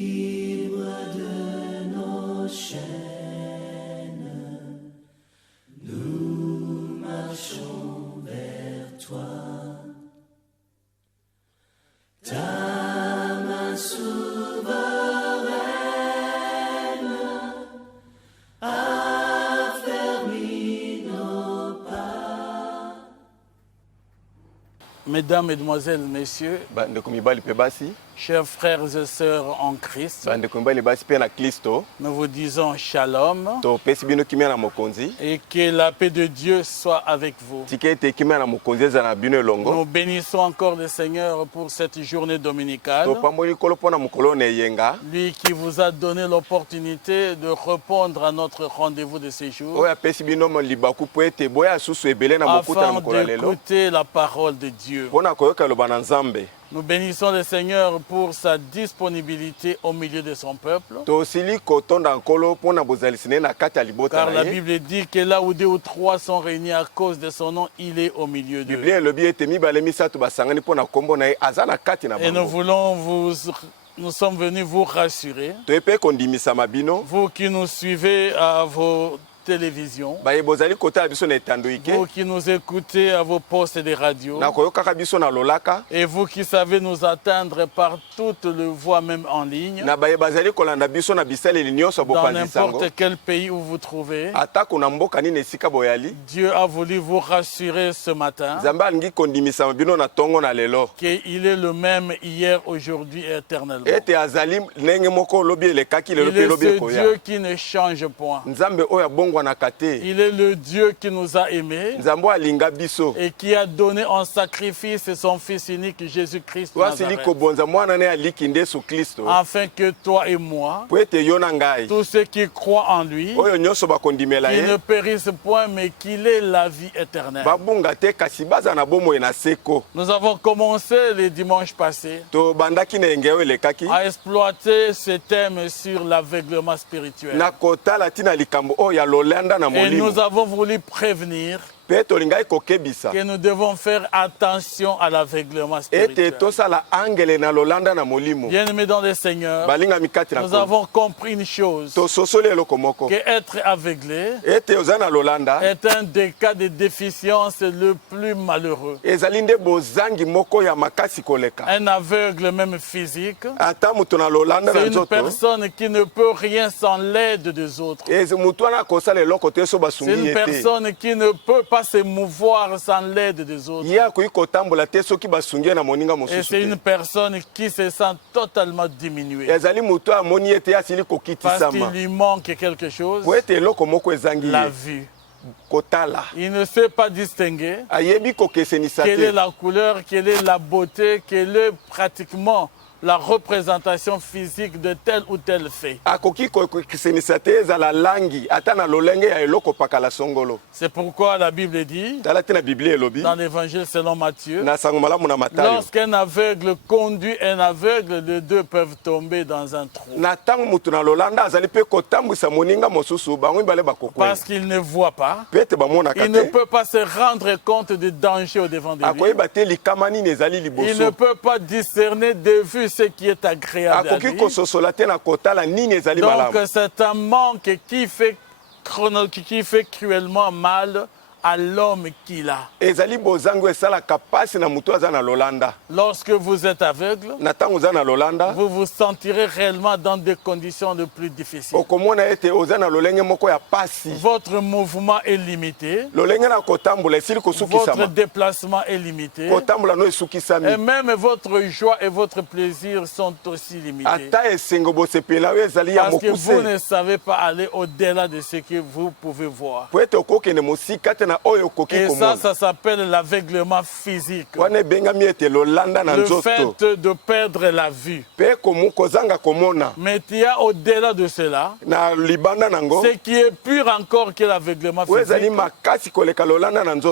Libre de nos chaînes, nous marchons vers toi. Ta main souveraine a fermé nos pas. Mesdames, Mesdemoiselles, Messieurs, chers frères et sœurs en Christ, nous vous disons shalom et que la paix de Dieu soit avec vous. Nous bénissons encore le Seigneur pour cette journée dominicale, lui qui vous a donné l'opportunité de répondre à notre rendez-vous de ce jour afin d'écouter la parole de Dieu. Nous bénissons le Seigneur pour sa disponibilité au milieu de son peuple. Car la Bible dit que là où 2 ou 3 sont réunis à cause de son nom, il est au milieu d'eux. Et nous sommes venus vous rassurer, vous qui nous suivez à vos télévisions, vous qui nous écoutez à vos postes de radio, et vous qui savez nous atteindre par toutes les voies, même en ligne, dans n'importe quel pays où vous trouvez. Dieu a voulu vous rassurer ce matin qu'il est le même hier, aujourd'hui et éternellement. Il est ce Dieu qui ne change point. Il est le Dieu qui nous a aimés et qui a donné en sacrifice son Fils unique Jésus-Christ Nazareth, afin que toi et moi, tous ceux qui croient en lui, qui ne périssent point mais qu'il ait la vie éternelle. Nous avons commencé le dimanche passé à exploiter ce thème sur l'aveuglement spirituel. Et nous avons voulu prévenir que nous devons faire attention à l'aveuglement spirituel. Bien-aimés dans le Seigneur, nous avons compris une chose, que être aveuglé est un des cas de déficience le plus malheureux. Un aveugle même physique, c'est une personne qui ne peut rien sans l'aide des autres. C'est une personne qui ne peut pas se mouvoir sans l'aide des autres. Et c'est une personne qui se sent totalement diminuée parce qu'il lui manque quelque chose, la vue. Il ne sait pas distinguer quelle est la couleur, quelle est la beauté, quelle est pratiquement la représentation physique de tel ou tel fait. C'est pourquoi la Bible dit, dans l'évangile selon Matthieu, lorsqu'un aveugle conduit un aveugle, les deux peuvent tomber dans un trou. Parce qu'il ne voit pas, il ne peut pas se rendre compte du danger au devant de lui. Il ne peut pas discerner de vue ce qui est agréable à lui. Donc c'est un manque qui fait cruellement mal à l'homme qu'il a. Lorsque vous êtes aveugle, vous vous sentirez réellement dans des conditions les plus difficiles. Votre mouvement est limité. Votre déplacement est limité. Et même votre joie et votre plaisir sont aussi limités. Parce que vous ne savez pas aller au-delà de ce que vous pouvez voir. Et ça s'appelle l'aveuglement physique. Le fait de perdre la vue. Mais il y a au-delà de cela, ce qui est pire encore que l'aveuglement physique,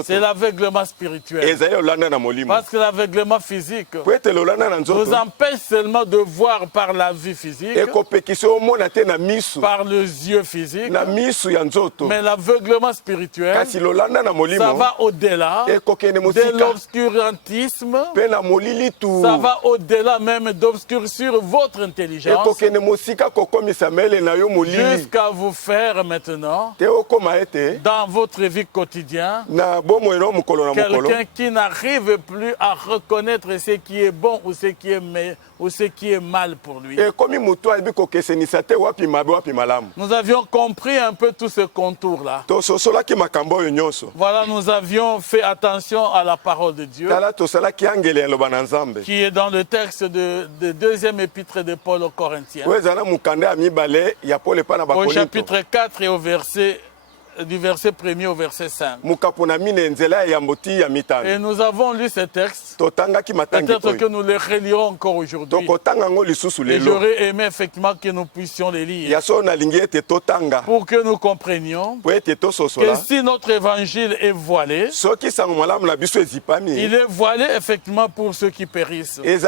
c'est l'aveuglement spirituel. Parce que l'aveuglement physique nous empêche seulement de voir par la vue physique, par les yeux physiques, mais l'aveuglement spirituel Ça va au-delà de l'obscurantisme. Ça va au-delà même d'obscurcir votre intelligence. Jusqu'à vous faire maintenant, dans votre vie quotidienne, quelqu'un qui n'arrive plus à reconnaître ce qui est bon ou ce qui est mal pour lui. Nous avions compris un peu tout ce contour-là. Voilà, nous avions fait attention à la parole de Dieu, qui est dans le texte de deuxième épître de Paul aux Corinthiens, au chapitre 4 et du verset 1er au verset 5. Et nous avons lu ce texte. Peut-être que nous les relirons encore aujourd'hui. Et j'aurais aimé effectivement que nous puissions les lire pour que nous comprenions que si notre évangile est voilé, il est voilé effectivement pour ceux qui périssent. Nous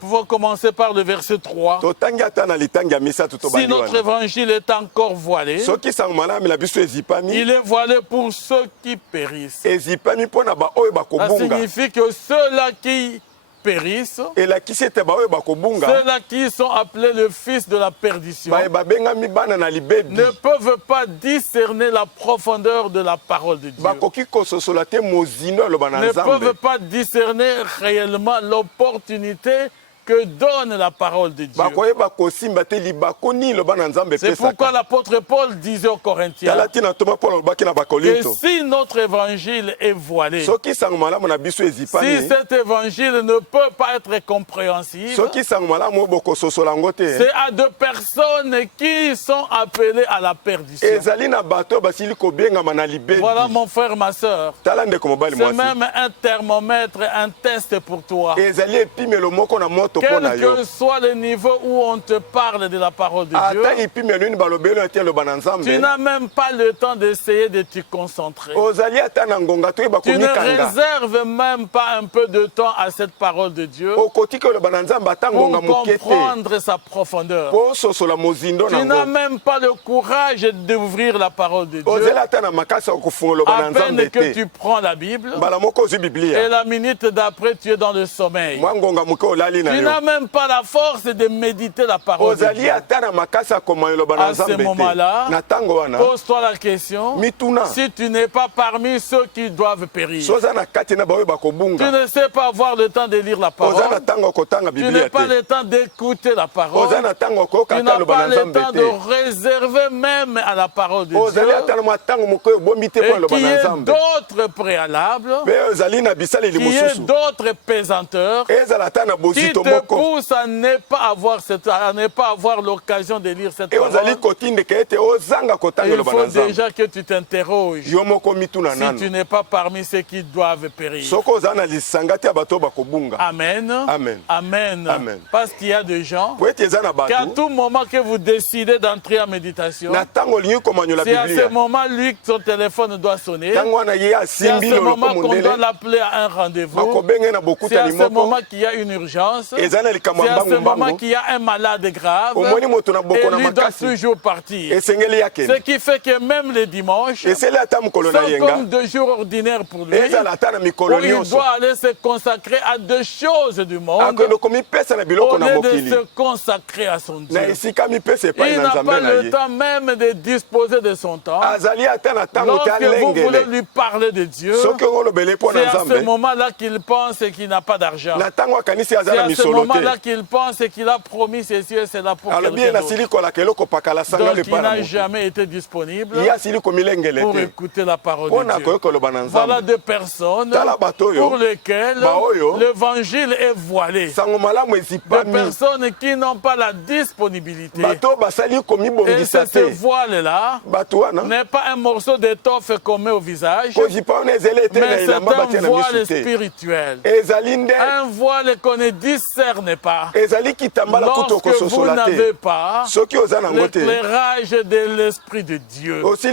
pouvons commencer par le verset 3. Si notre évangile est encore voilé, il est voilé pour ceux qui périssent. Ça signifie que ceux-là qui périssent, ceux-là qui sont appelés le fils de la perdition, ne peuvent pas discerner la profondeur de la parole de Dieu. Ne peuvent pas discerner réellement l'opportunité que donne la parole de Dieu. C'est pourquoi l'apôtre Paul disait aux Corinthiens que si notre évangile est voilé, si cet évangile ne peut pas être compréhensible, c'est à deux personnes qui sont appelées à la perdition. Voilà mon frère, ma soeur. C'est même un thermomètre, un test pour toi. Quel que soit le niveau où on te parle de la parole de Dieu, tu n'as même pas le temps d'essayer de te concentrer. Tu ne réserves même pas un peu de temps à cette parole de Dieu pour comprendre sa profondeur. Tu n'as même pas le courage d'ouvrir la parole de Dieu. À peine que tu prends la Bible et la minute d'après tu es dans le sommeil. Tu n'as même pas la force de méditer la parole de Dieu. À ce moment-là, pose-toi la question, si tu n'es pas parmi ceux qui doivent périr. Tu ne sais pas avoir le temps de lire la parole. Tu n'as pas le temps d'écouter la parole. Tu n'as pas le temps de réserver même à la parole de Dieu. Et qu'il y ait d'autres préalables, qu'il y ait d'autres pesanteurs qui te poussent à ne pas avoir l'occasion de lire cette parole. Il faut déjà que tu t'interroges si tu n'es pas parmi ceux qui doivent périr. Amen. Amen. Amen. Amen. Parce qu'il y a des gens qu'à tout moment que vous décidez d'entrer en méditation, c'est à ce moment lui que son téléphone doit sonner. C'est à ce moment qu'on doit l'appeler à un rendez-vous. C'est à ce moment qu'il y a une urgence. C'est à ce moment qu'il y a un malade grave et lui doit toujours partir. Ce qui fait que même les dimanches sont comme deux jours ordinaires pour lui, où il doit aller se consacrer à des choses du monde au lieu de se consacrer à son Dieu. Il n'a pas le temps même de disposer de son temps. Lorsque vous voulez lui parler de Dieu, c'est à ce moment-là qu'il pense qu'il n'a pas d'argent. C'est à ce moment-là qu'il pense qu'il a promis ceci et cela pour quelqu'un d'autre. Donc il n'a jamais été disponible pour écouter la parole de Dieu. Voilà des personnes pour lesquelles l'évangile est voilé. Des personnes qui n'ont pas la disponibilité. Et ce voile-là n'est pas un morceau d'étoffe qu'on met au visage, mais c'est un voile spirituel. Un voile qu'on ne discerne cerne pas. Lorsque vous n'avez pas l'éclairage de l'Esprit de Dieu. Lorsque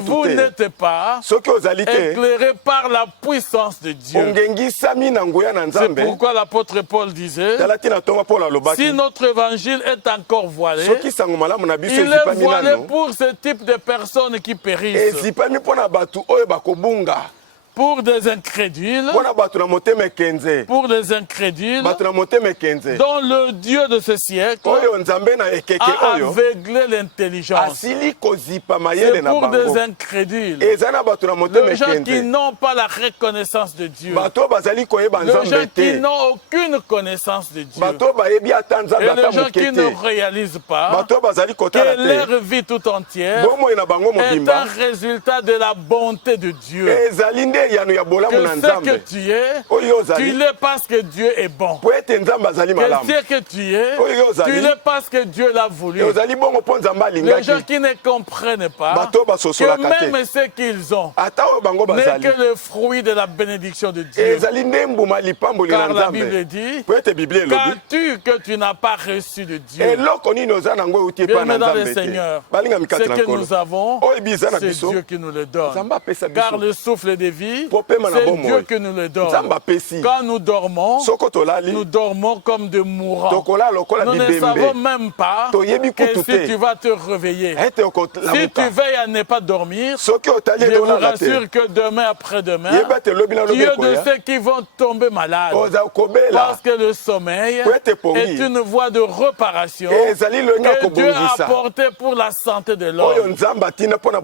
vous n'êtes pas éclairé par la puissance de Dieu. C'est pourquoi l'apôtre Paul disait, si notre évangile est encore voilé, il est voilé pour ce type de personnes qui périssent. Pour des incrédules, dont le Dieu de ce siècle a aveuglé l'intelligence. C'est pour des incrédules, les gens qui n'ont pas la reconnaissance de Dieu, les gens qui n'ont aucune connaissance de Dieu, et les gens qui ne réalisent pas que leur vie tout entière est un résultat de la bonté de Dieu. Que ce que tu l'es parce que Dieu est bon. Que ce que tu l'es parce que Dieu l'a voulu. Les gens qui ne comprennent pas que même ce qu'ils ont n'est que le fruit de la bénédiction de Dieu. Car la Bible dit, qu'as-tu que tu n'as pas reçu de Dieu? Bien, dans le Seigneur, ce que nous avons, c'est Dieu qui nous le donne. Car le souffle de vie, c'est Dieu qui nous le donne. Quand nous dormons comme des mourants. Nous ne savons même pas que si tu vas te réveiller. Si tu veilles à ne pas dormir, je vous rassure que demain après-demain, il y a de ceux qui vont tomber malades. Parce que le sommeil est une voie de réparation que Dieu a apportée pour la santé de l'homme.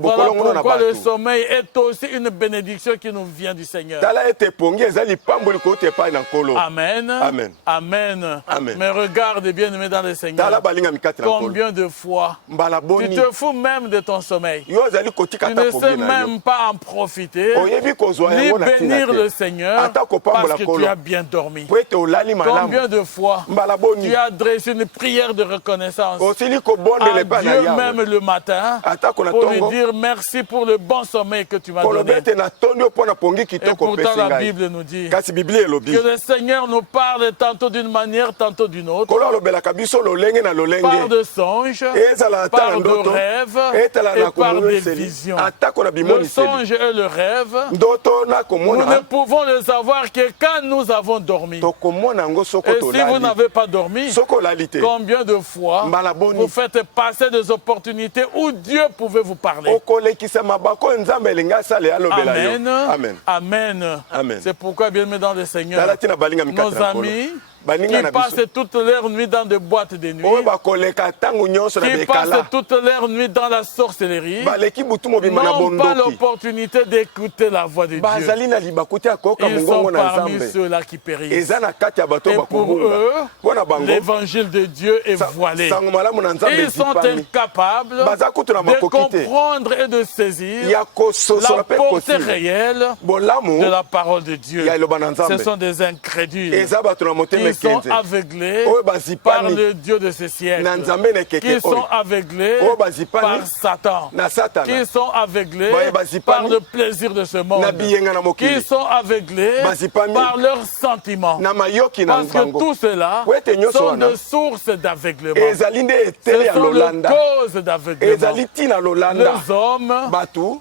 Voilà pourquoi le sommeil est aussi une bénédiction qui nous vient du Seigneur. Amen. Amen. Amen. Amen. Mais regarde bien aimé dans le Seigneur. Combien de fois tu te fous même de ton sommeil. Tu ne sais même pas en profiter ni bénir le Seigneur parce que tu as bien dormi. Combien de fois tu as adressé une prière de reconnaissance à Dieu même le matin pour lui dire merci pour le bon sommeil que tu m'as donné. Et pourtant la Bible nous dit que le Seigneur nous parle tantôt d'une manière, tantôt d'une autre. Par de songes, par de rêves et par des visions. Le songe et le rêve, nous ne pouvons les avoir que quand nous avons dormi. Et si vous n'avez pas dormi, combien de fois vous faites passer des opportunités où Dieu pouvait vous parler? Amen. Amen. Amen. Amen. C'est pourquoi, bien aimé dans le Seigneur, nos amis qui passent toute leur nuit dans des boîtes de nuit, qui passent toute leur nuit dans la sorcellerie, n'ont pas l'opportunité d'écouter la voix de Dieu. Ils sont parmi ceux-là qui périssent. Et pour eux, l'évangile de Dieu est voilé. Ils sont incapables de comprendre et de saisir la portée réelle de la parole de Dieu. Ce sont des incrédules qui sont aveuglés par le Dieu de ce siècle, qui sont aveuglés par Satan, qui sont aveuglés par le plaisir de ce monde, qui sont aveuglés par leurs sentiments. Parce que tout cela sont des sources d'aveuglement. Ce sont les causes d'aveuglement. Les hommes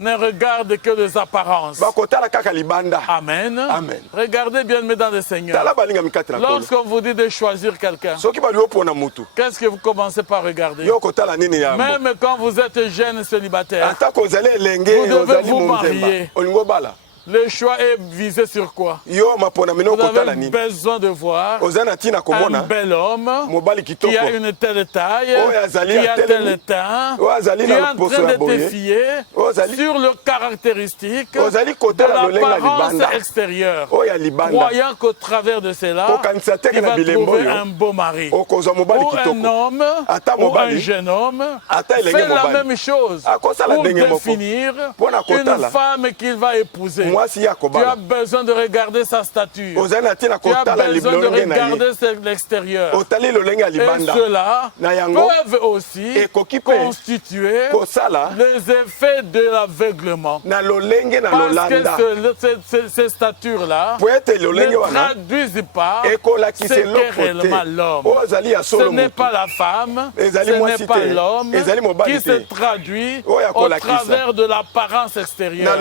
ne regardent que les apparences. Amen. Amen. Regardez bien, mesdames et seigneurs. Lorsqu'on vous dit de choisir quelqu'un, qu'est-ce que vous commencez par regarder? Même quand vous êtes jeune célibataire, vous devez vous marier. Le choix est visé sur quoi? Vous avez besoin de voir un bel homme qui a une telle taille, qui a tel teint, qui est en train de te fier sur le caractéristique de l'apparence extérieure, croyant qu'au travers de cela, il va trouver un beau mari. Ou un homme, ou un jeune homme, fait la même chose pour définir une femme qu'il va épouser. as besoin de regarder sa stature. Tu as besoin de regarder l'extérieur. Et cela peuvent aussi constituer les effets de l'aveuglement. Parce que ces statures-là ne traduisent pas ce qu'est réellement l'homme. Ce n'est pas la femme, ce n'est pas l'homme qui se traduit au travers de l'apparence extérieure.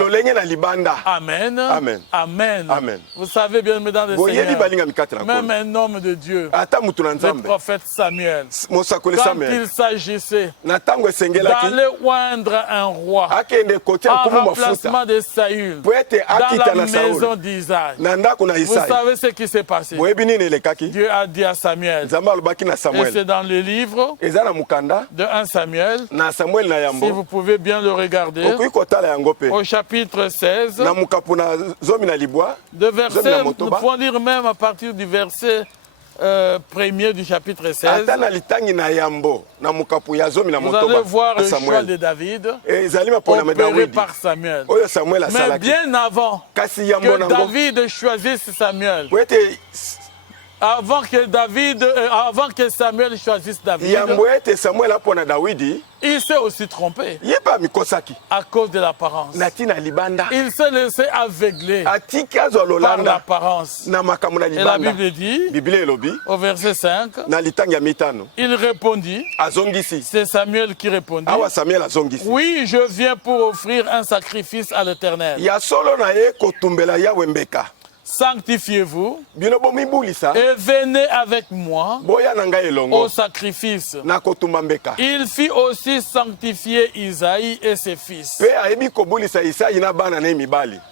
Amen. Amen. Amen. Amen. Vous savez bien, mesdames et seigneurs, même un homme de Dieu, le prophète Samuel, quand il s'agissait d'aller oindre un roi en remplacement de Saül dans la maison d'Isaïe, vous savez ce qui s'est passé? Dieu a dit à Samuel, et c'est dans le livre de 1 Samuel, si vous pouvez bien le regarder, au chapitre 16, de verset, nous pouvons lire même à partir du verset premier du chapitre 16. Vous allez voir le choix de David opéré par Samuel. Mais bien avant que David choisisse Samuel, avant que Samuel choisisse David, il s'est aussi trompé à cause de l'apparence. Il s'est laissé aveugler par l'apparence. Et la Bible dit, au verset 5, il répondit, c'est Samuel qui répondit, oui, je viens pour offrir un sacrifice à l'Éternel. Sanctifiez-vous et venez avec moi au sacrifice. Il fit aussi sanctifier Isaïe et ses fils.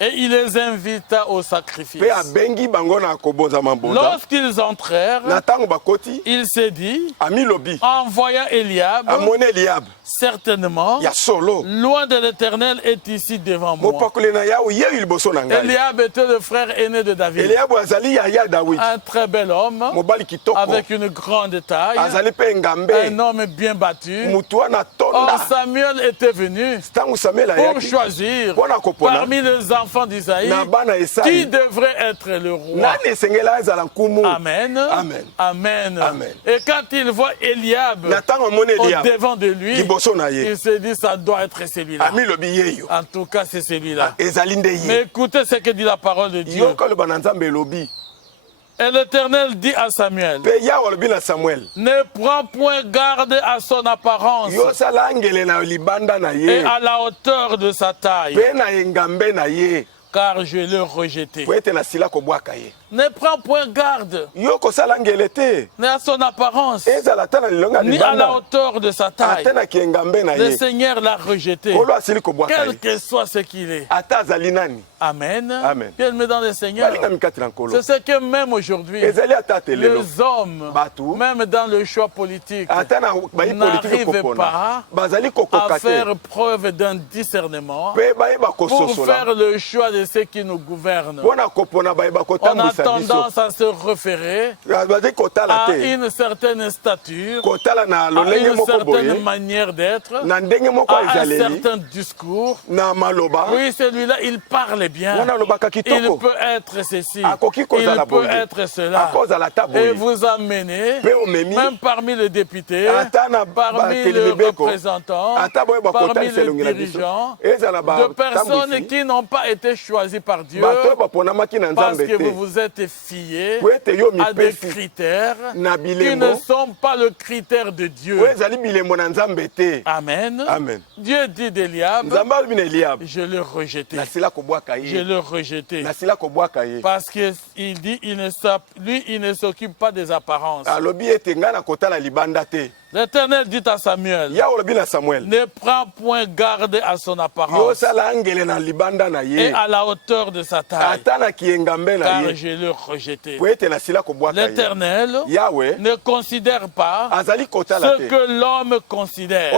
Et il les invita au sacrifice. Lorsqu'ils entrèrent, il s'est dit, en voyant Eliab, certainement, loin de l'Éternel est ici devant moi. Eliab était le frère aîné de David. Un très bel homme, avec une grande taille, un homme bien battu. Or, Samuel était venu pour choisir parmi les enfants d'Isaïe qui devrait être le roi. Amen. Amen. Amen. Amen. Et quand il voit Eliab au devant de lui, il se dit, ça doit être celui-là. En tout cas, c'est celui-là. Mais écoutez ce que dit la parole de Dieu. Et l'Éternel dit à Samuel, ne prends point garde à son apparence et à la hauteur de sa taille, car je l'ai rejeté. Ne prends point garde ni à son apparence, ni à la hauteur de sa taille. Le Seigneur l'a rejeté, quel que soit ce qu'il est. Amen. Amen. Bien, mesdames et seigneurs, c'est ce que même aujourd'hui, les hommes, même dans le choix politique, n'arrivent pas à faire preuve d'un discernement pour faire le choix de ceux qui nous gouvernent. On a tendance à se référer à une certaine stature, à une certaine manière d'être, à un certain discours. Oui, celui-là, il parle bien. Il peut être ceci, il peut être cela. Et vous amenez, même parmi les députés, parmi les représentants, parmi les dirigeants, de personnes qui n'ont pas été choisies par Dieu parce que vous vous êtes fiés à des critères qui ne sont pas le critère de Dieu. Amen. Amen. Dieu dit d'Eliab, je l'ai rejeté. Je l'ai rejeté. Parce qu'il dit, lui, il ne s'occupe pas des apparences. L'Éternel dit à Samuel, ne prends point garde à son apparence et à la hauteur de sa taille, car je l'ai rejeté. L'Éternel ne considère pas ce que l'homme considère.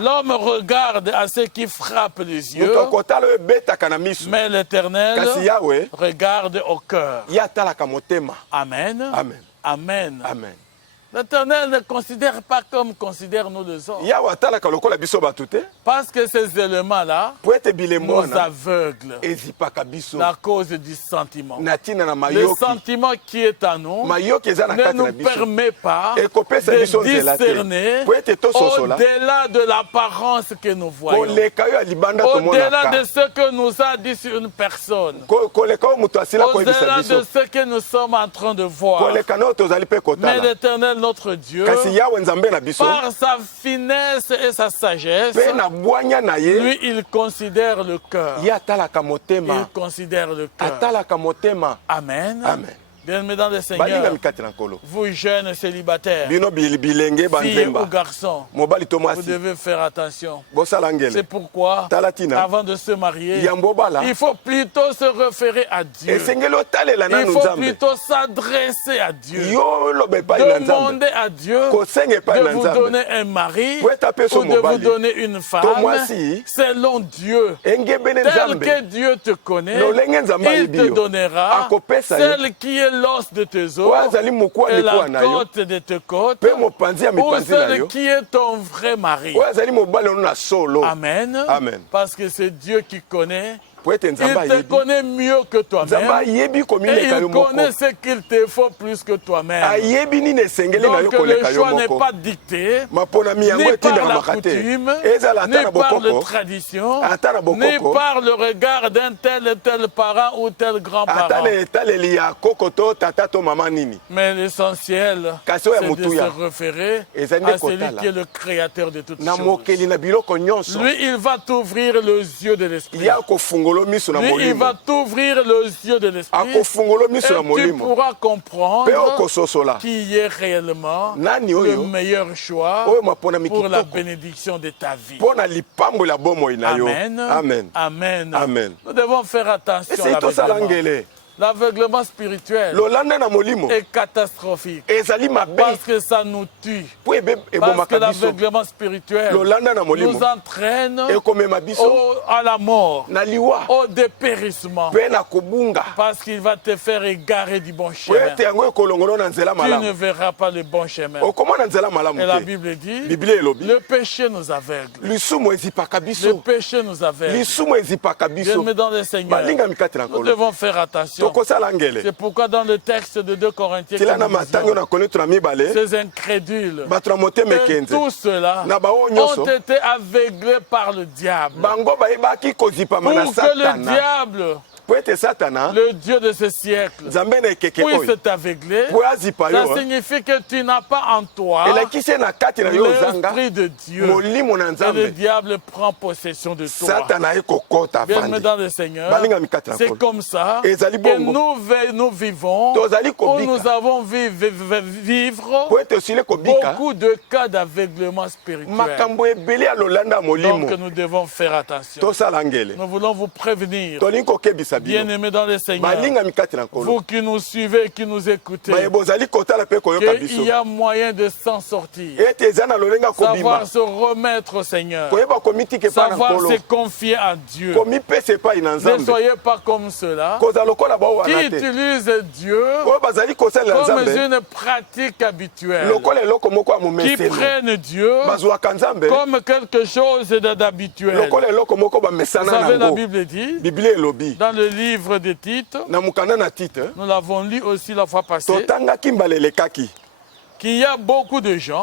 L'homme regarde à ce qui frappe les yeux, mais l'Éternel regarde au cœur. Amen. Amen. Amen. Amen. L'Éternel ne considère pas comme considère nous les hommes. Parce que ces éléments-là nous aveuglent. La cause du sentiment. Le sentiment qui est en nous ne nous permet pas de discerner au-delà de l'apparence que nous voyons. Au-delà de ce que nous a dit sur une personne. Au-delà de ce que nous sommes en train de voir. Mais l'Éternel, notre Dieu, par sa finesse et sa sagesse, lui, il considère le cœur. Il considère le cœur. Amen. Amen. Bien-aimés le Seigneur, vous jeunes célibataires, filles ou garçons, vous devez faire attention. C'est pourquoi, avant de se marier, il faut plutôt se référer à Dieu. Il faut plutôt s'adresser à Dieu. Demander à Dieu de vous donner un mari ou de vous donner une femme selon Dieu. Tel que Dieu te connaît, il te donnera celle qui est l'os de tes os et la côte de tes côtes, ou celui qui est ton vrai mari. Amen. Amen. Parce que c'est Dieu qui connaît. Il te connaît mieux que toi-même. Et il connaît ce qu'il te faut plus que toi-même. Donc le choix n'est pas dicté ni par la coutume, ni par la tradition, ni par le regard d'un tel et tel parent ou tel grand-parent. Mais l'essentiel, c'est de se référer à celui qui est le créateur de toutes choses. Lui, il va t'ouvrir les yeux de l'esprit. Lui, il va t'ouvrir les yeux de l'esprit et tu pourras comprendre qui est réellement le meilleur choix pour la bénédiction de ta vie. Amen. Amen. Amen. Amen. Nous devons faire attention à l'aveuglement. L'aveuglement spirituel est catastrophique parce que ça nous tue. Parce que l'aveuglement spirituel nous entraîne à la mort, au dépérissement. Parce qu'il va te faire égarer du bon chemin. Tu ne verras pas le bon chemin. Et la Bible dit, le péché nous aveugle. Le péché nous aveugle. Bien-aimés dans le Seigneur, nous devons faire attention. C'est pourquoi dans le texte de 2 Corinthiens, ces incrédules et tous ceux-là ont été aveuglés par le diable. Pour que le diable, le Dieu de ce siècle, puisse t'aveugler, ça signifie que tu n'as pas en toi l'esprit de Dieu. Et le diable prend possession de toi. Bien-aimés dans le Seigneur, c'est comme ça que nous vivons, où nous avons vivre beaucoup de cas d'aveuglement spirituel. Donc nous devons faire attention. Nous voulons vous prévenir. Bien-aimés dans le Seigneur, vous qui nous suivez, qui nous écoutez, qu'il y a moyen de s'en sortir, savoir se remettre au Seigneur, savoir se confier à Dieu. Ne soyez pas comme ceux-là qui utilisent Dieu comme une pratique habituelle, qui prennent Dieu comme quelque chose d'habituel. Vous savez, la Bible dit, dans le livre de Tite, nous l'avons lu aussi la fois passée, qu'il y a beaucoup de gens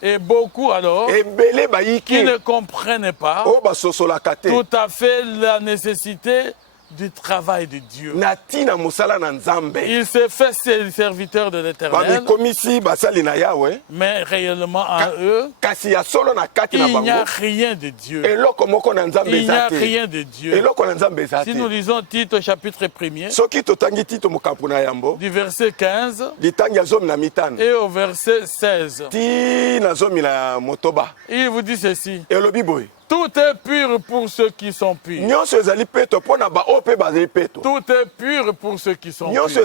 et beaucoup alors qui ne comprennent pas tout à fait la nécessité du travail de Dieu. Il s'est fait serviteur de l'Éternel, mais réellement en eux, il n'y a rien de Dieu. Il n'y a rien de Dieu. Si nous lisons Tite chapitre 1er, du verset 15 et au verset 16, il vous dit ceci. Tout est pur pour ceux qui sont purs. Tout est pur pour ceux qui sont purs. Si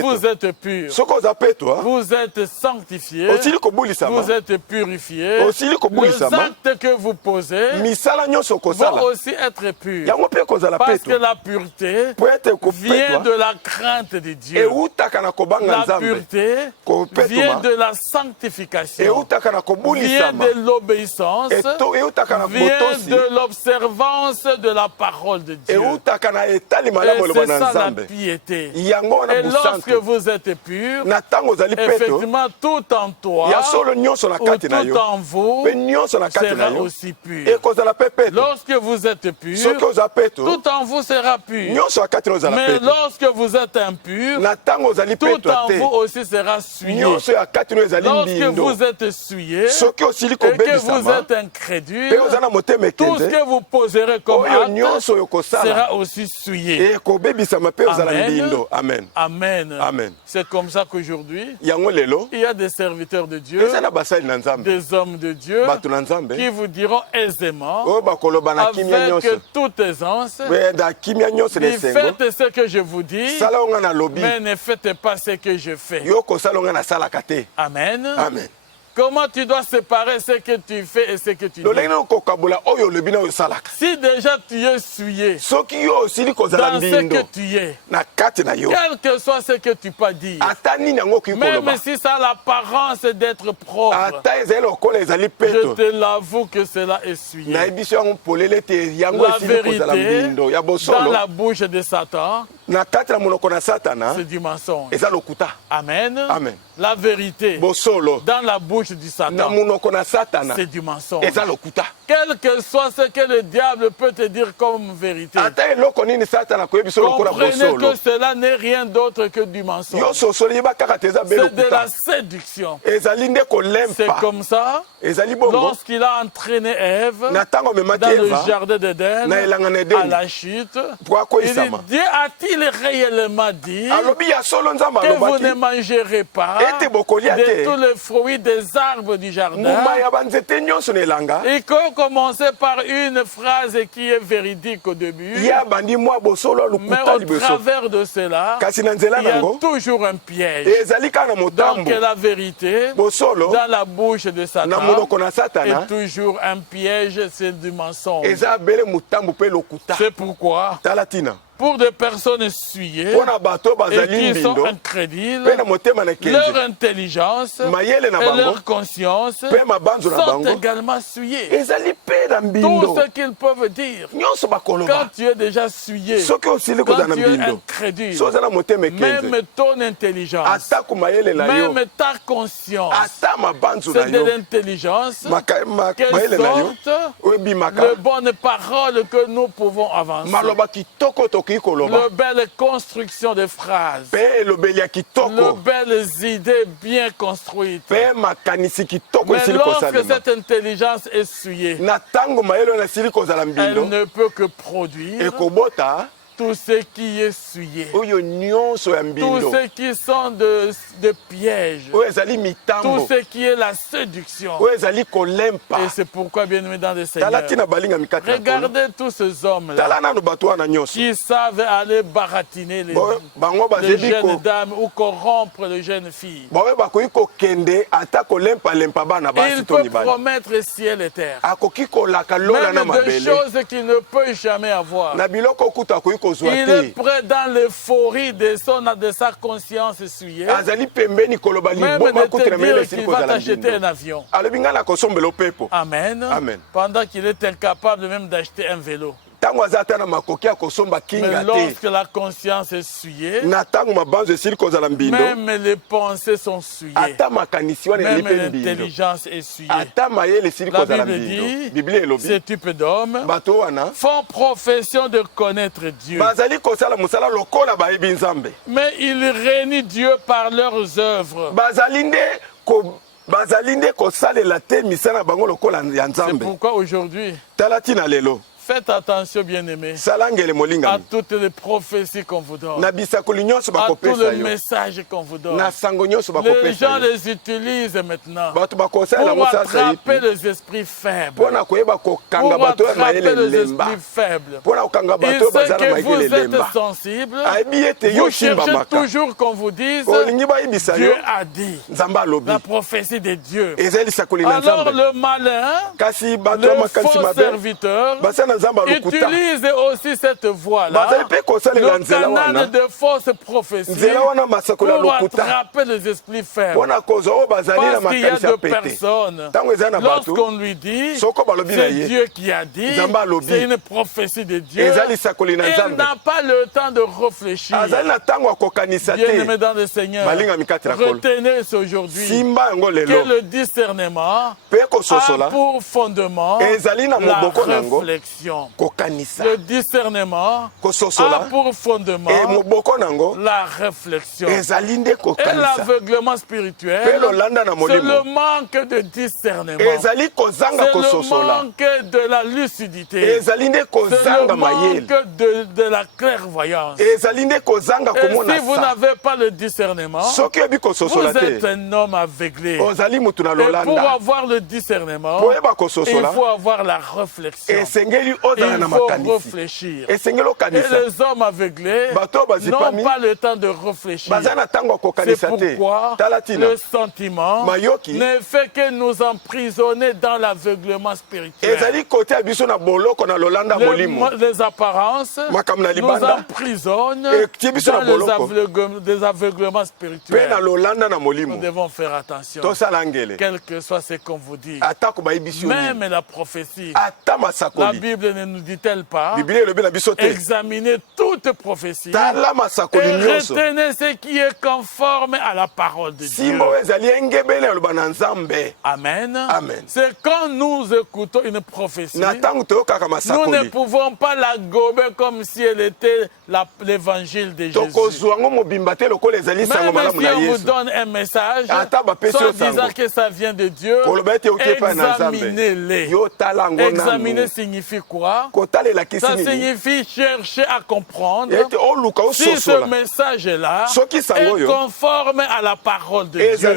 vous êtes pur, vous êtes sanctifié, vous êtes purifié. Les actes que vous posez vont aussi être purs. Parce que la pureté vient de la crainte de Dieu. La pureté vient de la sanctification, vient de l'obéissance, vient de l'observance de la parole de Dieu. Et c'est ça la piété. Et lorsque vous êtes pur, effectivement tout en toi ou tout en vous sera aussi pur. Lorsque vous êtes pur, tout en vous sera pur. Mais lorsque vous êtes impur, tout en vous aussi sera souillé. Lorsque vous êtes souillé et que vous êtes incrédule, tout ce que vous poserez comme acte sera aussi souillé. Amen. Amen. Amen. C'est comme ça qu'aujourd'hui, il y a des serviteurs de Dieu, des hommes de Dieu qui vous diront aisément, avec toute aisance, faites ce que je vous dis, mais ne faites pas ce que je fais. Amen. Amen. Comment tu dois séparer ce que tu fais et ce que tu dis? Si déjà tu es souillé dans ce que tu es, quel que soit ce que tu peux dire, même si ça a l'apparence d'être propre, je te l'avoue que cela est souillé. La vérité, dans la bouche de Satan, c'est du mensonge. Amen. Amen. La vérité, dans la bouche du Satan, c'est du mensonge. Quel que soit ce que le diable peut te dire comme vérité, comprenez que cela n'est rien d'autre que du mensonge. C'est de la séduction. C'est comme ça, lorsqu'il a entraîné Ève dans le jardin d'Éden, à la chute, il dit, Dieu a-t-il réellement dit que vous ne mangerez pas de tous les fruits des arbres du jardin? Il faut commencer par une phrase qui est véridique au début, mais au travers de cela, il y a toujours un piège. Donc la vérité dans la bouche de Satan est toujours un piège, c'est du mensonge. C'est pourquoi pour des personnes souillées et qui sont incrédules, leur intelligence et leur conscience sont également souillées. Tout ce qu'ils peuvent dire, quand tu es déjà souillé, quand tu es incrédule, même ton intelligence, même ta conscience, c'est de l'intelligence quelle sorte de bonnes paroles que nous pouvons avancer. Le belle construction de phrases, le belles idées bien construites. Mais lorsque cette intelligence est souillée, elle ne peut que produire tout ce qui est souillé, tout ce qui sont de pièges, tout ce qui est la séduction. Et c'est pourquoi, bien aimé dans le Seigneur, regardez tous ces hommes-là qui savent aller baratiner les jeunes dames ou corrompre les jeunes filles. Il peut promettre ciel et terre, même des choses qu'il ne peut jamais avoir. Il est prêt dans l'euphorie de sa conscience essuyée, même de te dire qu'il va t'acheter un avion. Amen. Amen. Pendant qu'il est incapable même d'acheter un vélo. Mais lorsque la conscience est souillée, même les pensées sont souillées, même l'intelligence est souillée. La Bible dit, ces types d'hommes font profession de connaître Dieu, mais ils réunissent Dieu par leurs œuvres. C'est pourquoi aujourd'hui, Faites attention, bien-aimés, à toutes les prophéties qu'on vous donne, à tous les messages qu'on vous donne. Les gens les utilisent maintenant pour attraper les esprits faibles, pour attraper les esprits faibles. Il sait que vous êtes sensible, vous cherchez toujours qu'on vous dise Dieu a dit, la prophétie de Dieu. Alors le malin, le faux serviteur, utilise aussi cette voie-là, le canal de fausses prophéties, pour attraper les esprits faibles. Parce qu'il y a deux personnes, lorsqu'on lui dit, c'est Dieu qui a dit, c'est une prophétie de Dieu, elle n'a pas le temps de réfléchir. Bien-aimés dans le Seigneur, retenez aujourd'hui que le discernement a pour fondement la réflexion. Le discernement a pour fondement la réflexion. Et l'aveuglement spirituel, c'est le manque de discernement. C'est le manque de la lucidité. C'est le manque de la clairvoyance. Et si vous n'avez pas le discernement, vous êtes un homme aveuglé. Et pour avoir le discernement, il faut avoir la réflexion. Il faut réfléchir. Et les hommes aveuglés n'ont pas le temps de réfléchir. C'est pourquoi le sentiment ne fait que nous emprisonner dans l'aveuglement spirituel. Les apparences nous emprisonnent dans des aveuglements spirituels. Nous devons faire attention, quel que soit ce qu'on vous dit. Même la prophétie, la Bible ne nous dit-elle pas, examinez toute prophétie et retenez ce qui est conforme à la parole de Dieu. Amen. C'est quand nous écoutons une prophétie, nous ne pouvons pas la gober comme si elle était l'évangile de Jésus. Même si on vous donne un message, sans disant que ça vient de Dieu, examinez-les. Examiner signifie quoi? Ça signifie chercher à comprendre si ce message-là est conforme à la parole de Dieu.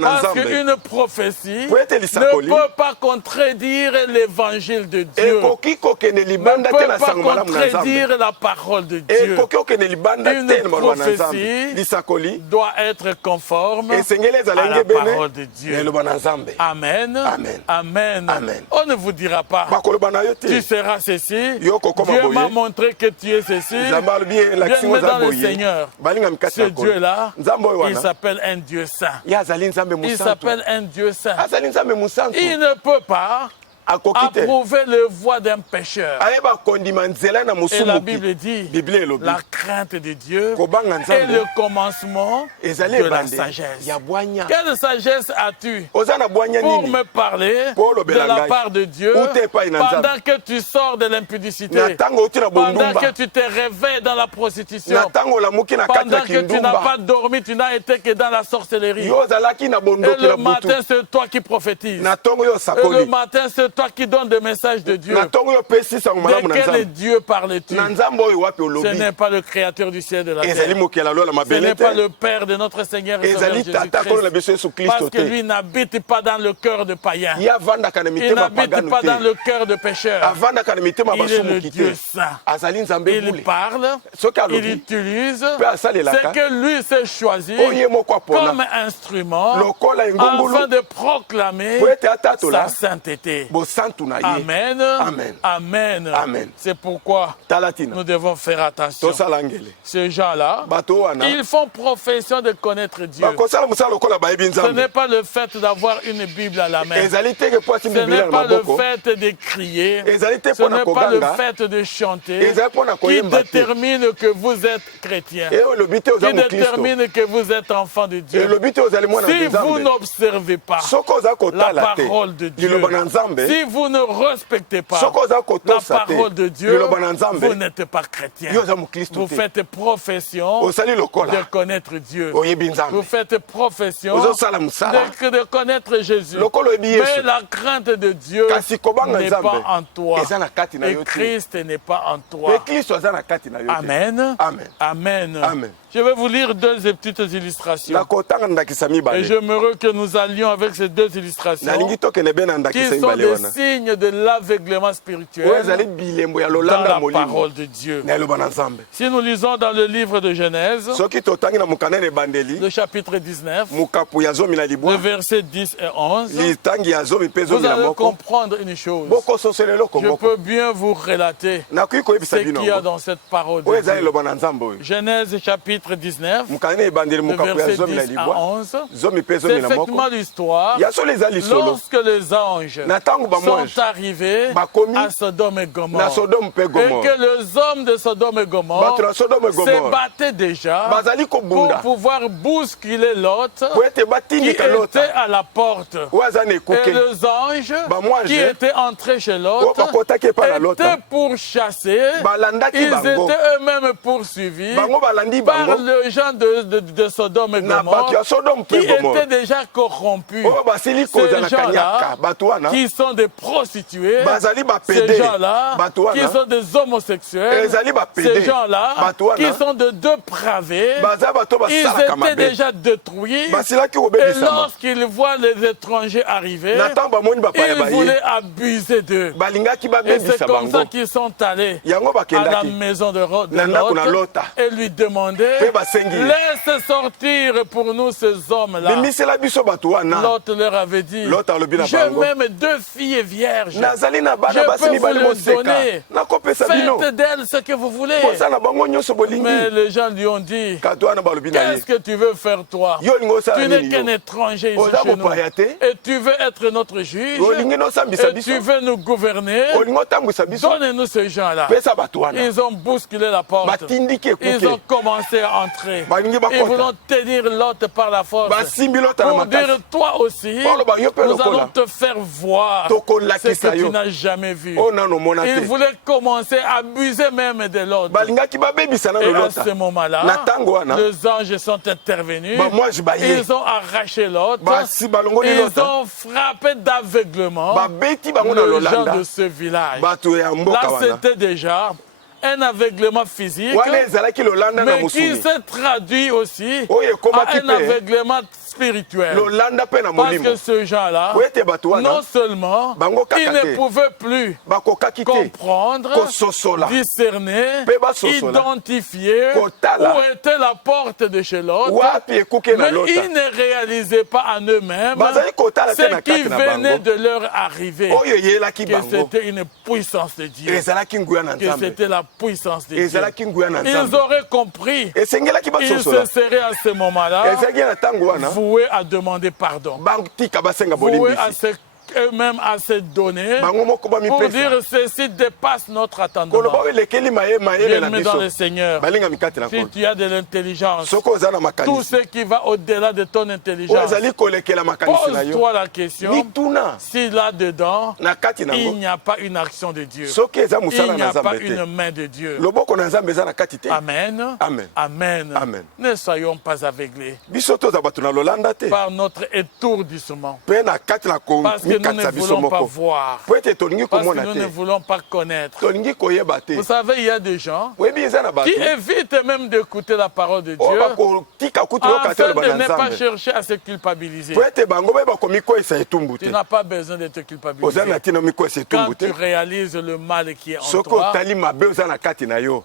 Parce qu'une prophétie ne peut pas contredire l'évangile de Dieu. Ne peut pas contredire la parole de Dieu. Une prophétie doit être conforme à la parole de Dieu. Amen. Amen. On ne vous dira pas, tu seras ceci. Dieu m'a montré que tu es ceci. Bien dans le Seigneur, ce Dieu-là, il s'appelle un Dieu saint. Il s'appelle un Dieu saint. Il ne peut pas approuver le voie d'un pécheur. Et la Bible dit, la crainte de Dieu est le commencement de la sagesse. Quelle sagesse as-tu pour me parler de la part de Dieu pendant que tu sors de l'impudicité, pendant que tu te réveilles dans la prostitution, pendant que tu n'as pas dormi, tu n'as été que dans la sorcellerie. Et le matin, c'est toi qui prophétises. Et le matin, c'est toi qui donne des messages de Dieu. De quel Dieu parles-tu? Ce n'est pas le créateur du ciel et de la terre. Ce n'est pas le Père de notre Seigneur et Sauveur Jésus-Christ. Parce que lui n'habite pas dans le cœur de païens. Il n'habite pas dans le cœur de pécheurs. Il est le Dieu saint. Il parle, il utilise ce que lui s'est choisi comme instrument afin de proclamer sa sainteté. Amen. Amen. C'est pourquoi nous devons faire attention. Ces gens-là, ils font profession de connaître Dieu. Ce n'est pas le fait d'avoir une Bible à la main. Ce n'est pas le fait de crier. Ce n'est pas le fait de chanter qui détermine que vous êtes chrétien, qui détermine que vous êtes enfant de Dieu. Si vous n'observez pas la parole de Dieu, Si vous ne respectez pas la parole de Dieu, vous n'êtes pas chrétien. Vous faites profession de connaître Dieu. Vous faites profession de connaître Jésus. Mais la crainte de Dieu n'est pas en toi. Et Christ n'est pas en toi. Amen. Amen. Amen. Je vais vous lire deux petites illustrations. Et j'aimerais que nous allions avec ces deux illustrations qui sont des signes de l'aveuglement spirituel dans la parole de Dieu. Si nous lisons dans le livre de Genèse, le chapitre 19, le verset 10 et 11, vous allez comprendre une chose. Je peux bien vous relater ce qu'il y a dans cette parole de Dieu. Genèse chapitre 19, le verset 10 à 11, c'est effectivement l'histoire lorsque les anges sont arrivés à Sodome et Gomorrhe et que les hommes de Sodome et Gomorrhe se battaient déjà pour pouvoir bousculer Lot qui était à la porte. Et les anges qui étaient entrés chez Lot étaient pourchassés, ils étaient eux-mêmes poursuivis par les gens de Sodome et Gomorrhe qui étaient déjà corrompus. Ces gens-là qui sont des prostituées, ces gens-là qui sont des homosexuels, ces gens-là qui sont de dépravés, ils étaient déjà détruits. Et lorsqu'ils voient les étrangers arriver, ils voulaient abuser d'eux. Et c'est comme ça qu'ils sont allés à la maison de Lot et lui demandaient: laisse sortir pour nous ces hommes-là. Lot leur avait dit: j'ai même deux filles vierges. Je peux vous les donner. Faites d'elles ce que vous voulez. Mais les gens lui ont dit: qu'est-ce que tu veux faire toi? Tu n'es qu'un étranger ici chez nous. Et tu veux être notre juge. Et tu veux nous gouverner. Donnez-nous ces gens-là. Ils ont bousculé la porte. Ils ont commencé à entrer. Ils voulaient tenir Lot par la force pour dire: toi aussi, nous allons te faire voir ce que tu n'as jamais vu. Ils voulaient commencer à abuser même de Lot. Et à ce moment-là, les anges sont intervenus. Ils ont arraché Lot. Ils ont frappé d'aveuglement les gens de ce village. Là, c'était déjà un aveuglement physique, mais qui se traduit aussi à un aveuglement spirituel. Parce que ce gens-là, non seulement ils ne pouvaient plus comprendre, discerner, identifier où était la porte de chez l'autre, mais ils ne réalisaient pas en eux-mêmes ce qui venait de leur arriver, que c'était une puissance de Dieu, que c'était la puissance de Dieu. Ils auraient compris, ils se seraient à ce moment-là voués à demander pardon, voués à se eux-mêmes à se donner pour dire: ceci dépasse notre attendement. Bien-aimé dans le Seigneur, si tu as de l'intelligence, tout ce qui va au-delà de ton intelligence, pose-toi la question si là-dedans il n'y a pas une action de Dieu, il n'y a pas une main de Dieu. Amen. Amen. Amen. Ne soyons pas aveuglés par notre étourdissement, parce que nous ne voulons pas voir, parce que nous ne voulons pas connaître. Vous savez, il y a des gens qui évitent même d'écouter la parole de Dieu afin de ne pas chercher à se culpabiliser. Tu n'as pas besoin de te culpabiliser. Quand tu réalises le mal qui est en toi,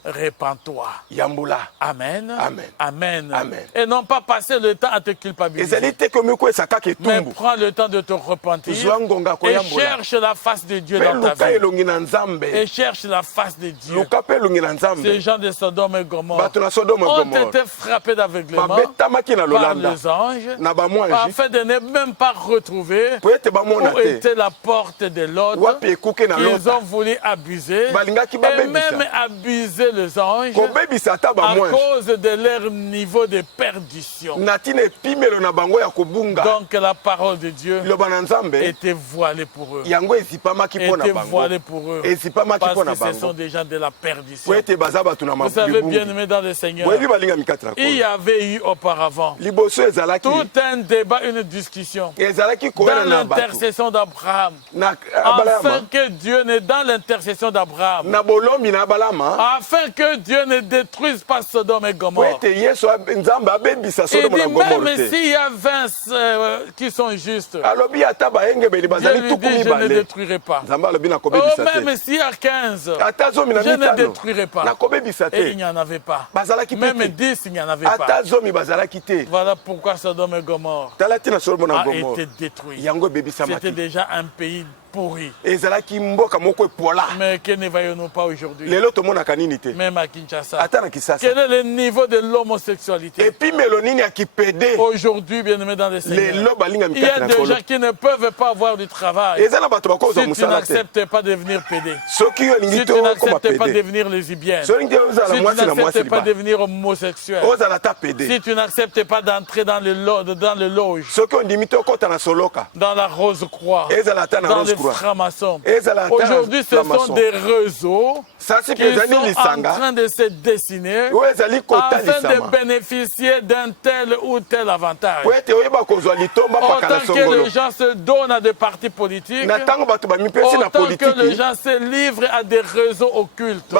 répands-toi. Amen. Amen. Et non pas passer le temps à te culpabiliser, mais prends le temps de te repentir et cherche la face de Dieu dans ta vie. Et cherche la face de Dieu. Ces gens de Sodome et Gomorrhe ont été frappés d'aveuglement par les anges, afin de ne même pas retrouver où était la porte de l'autre. Ils ont voulu abuser, et même abuser les anges à cause de leur niveau de perdition. Donc la parole de Dieu était voilé pour eux. Était voilé pour eux. Parce que ce sont des gens de la perdition. Vous savez, bien aimé dans le Seigneur, il y avait eu auparavant tout un débat, une discussion dans l'intercession d'Abraham. Afin que Dieu ne dans l'intercession d'Abraham. Afin que Dieu ne détruise pas Sodome et Gomorrhe. Il dit même s'il y a 20 qui sont justes, Dieu lui dit je ne détruirai pas. Même s'il y a 15, je ne détruirai pas. Et il n'y en avait pas. Même 10, il n'y en avait pas. Voilà pourquoi Sodome et Gomorrhe a été détruit. C'était déjà un pays pourri. Mais que ne voyons-nous pas aujourd'hui? Même à Kinshasa. Quel est le niveau de l'homosexualité? Aujourd'hui, bien aimé dans le Seigneur, il y a des gens qui ne peuvent pas avoir du travail. Si tu n'acceptes pas de devenir pédé, si tu n'acceptes pas de devenir lesbienne, si tu n'acceptes pas de devenir homosexuel, si tu n'acceptes pas d'entrer dans le loge, dans la Rose-Croix, dans le francs-maçons. Aujourd'hui, ce sont des réseaux qui sont en train de se dessiner afin de bénéficier d'un tel ou tel avantage. Autant que les gens se donnent à des partis politiques, autant que les gens se livrent à des réseaux occultes.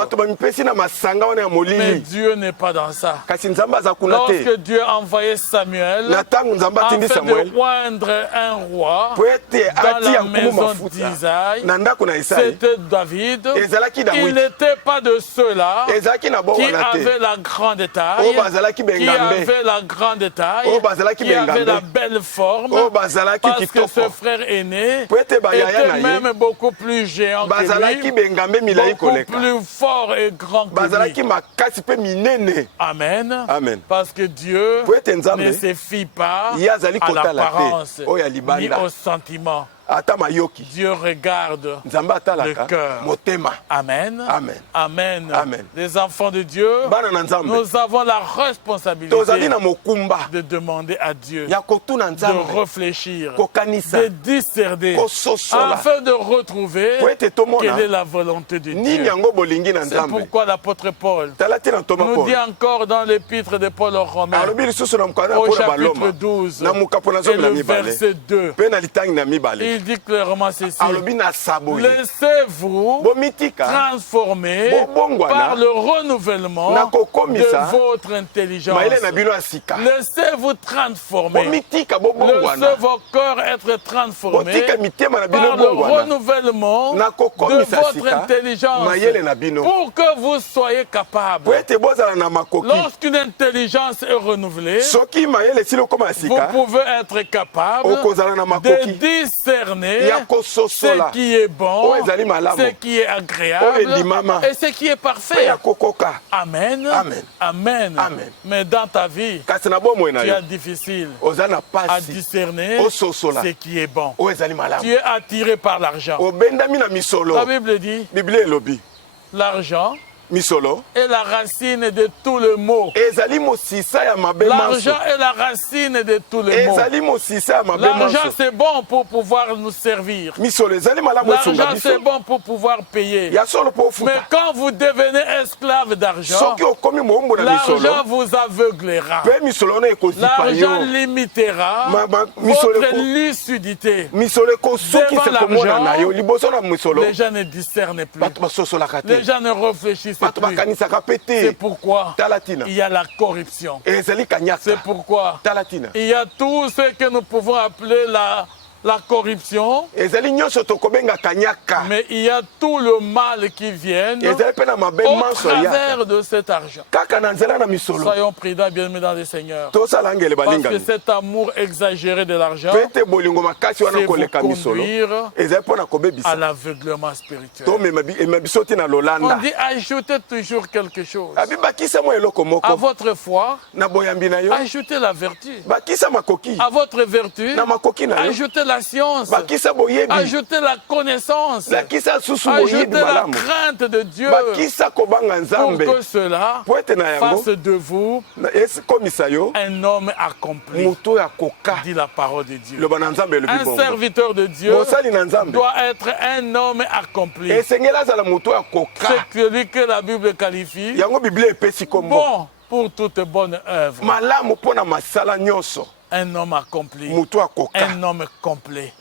Mais Dieu n'est pas dans ça. Lorsque Dieu a envoyé Samuel afin de oindre un roi dans la maison d'Isaïe, c'était David. Il n'était pas de ceux-là qui avaient la grande taille, qui avaient la grande taille, qui avaient la belle forme, parce que ce frère aîné était même beaucoup plus géant que lui, beaucoup plus fort et grand que lui. Amen. Parce que Dieu ne se fie pas à l'apparence ni au sentiment. Dieu regarde le cœur. Amen. Amen. Amen. Amen. Les enfants de Dieu, nous avons la responsabilité de demander à Dieu de réfléchir, de discerner, afin de retrouver quelle est la volonté de Dieu. C'est pourquoi l'apôtre Paul nous dit encore dans l'épître de Paul aux Romains, au chapitre 12, et le verset 2, il dit clairement ceci: laissez-vous transformer par le renouvellement de votre intelligence. Laissez-vous transformer. Laissez vos cœurs être transformés par le renouvellement de votre intelligence pour que vous soyez capable. Lorsqu'une intelligence est renouvelée, vous pouvez être capable de discerner ce qui est bon, ce qui est agréable et ce qui est parfait. Amen. Amen. Mais dans ta vie, tu es difficile à discerner ce qui est bon. Tu es attiré par l'argent. La Bible dit l'argent est la racine de tout le mot. L'argent est la racine de tout le mot. L'argent c'est bon pour pouvoir nous servir. L'argent c'est bon pour pouvoir payer. Mais quand vous devenez esclave d'argent, l'argent vous aveuglera. L'argent limitera votre lucidité. Devant l'argent, les gens ne discernent plus. Les gens ne réfléchissent. C'est pourquoi il y a la corruption. C'est pourquoi il y a tout ce que nous pouvons appeler la corruption, mais il y a tout le mal qui vient au travers de cet argent. Soyons prudents, bien-aimés dans le Seigneur, parce que cet amour exagéré de l'argent, c'est vous conduire à l'aveuglement spirituel. On dit ajoutez toujours quelque chose à votre foi, ajoutez la vertu, à votre vertu, ajoutez la la science, ajouter la connaissance, ajouter la crainte de Dieu, pour que cela fasse de vous un homme accompli, dit la parole de Dieu. Un serviteur de Dieu doit être un homme accompli. C'est celui que la Bible qualifie bon pour toute bonne œuvre. Un homme accompli, un homme complet,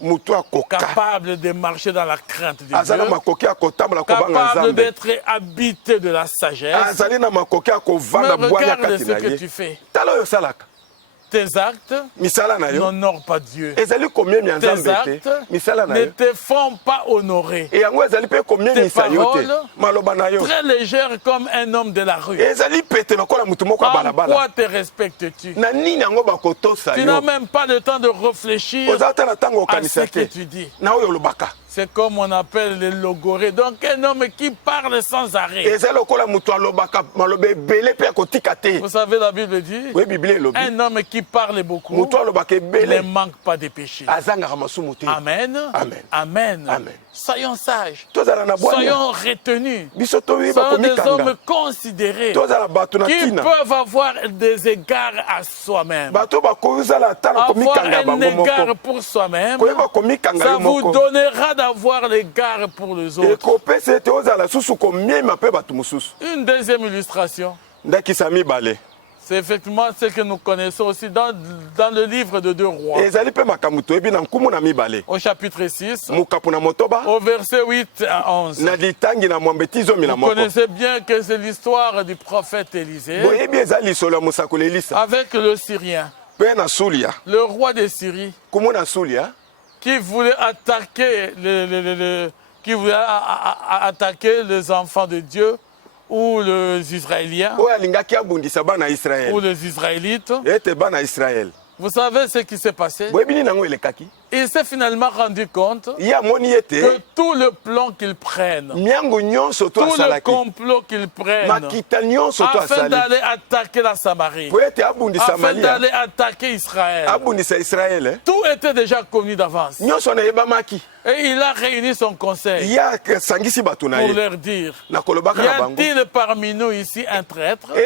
capable de marcher dans la crainte de Dieu, capable d'être habité de la sagesse. Mais regarde ce que tu fais. Tes actes n'honorent pas Dieu. Tes actes ne te font pas honorer. Tes paroles très légères comme un homme de la rue. En quoi te respectes-tu? Tu n'as même pas le temps de réfléchir à ce que tu dis. C'est comme on appelle le logoré. Donc un homme qui parle sans arrêt. Vous savez, la Bible dit, un homme qui parle beaucoup ne manque pas de péché. Amen. Amen. Amen. Amen. Soyons sages. Soyons retenus. Soyons des hommes considérés qui peuvent avoir des égards à soi-même. Avoir un égard pour soi-même, ça vous donnera d'avoir l'égard pour les autres. Une deuxième illustration, c'est effectivement ce que nous connaissons aussi dans le livre de 2 Rois. Au chapitre 6, au verset 8 à 11. Vous connaissez bien que c'est l'histoire du prophète Élisée avec le Syrien, le roi de Syrie, qui voulait attaquer les enfants de Dieu, ou les Israéliens, ou les Israélites. Vous savez ce qui s'est passé? Il s'est finalement rendu compte que tout le plan qu'ils prennent, tout le complot qu'ils prennent, afin d'aller attaquer la Samarie, afin d'aller attaquer Israël, tout était déjà connu d'avance. Et il a réuni son conseil pour leur dire, y a-t-il parmi nous ici un traître? Qui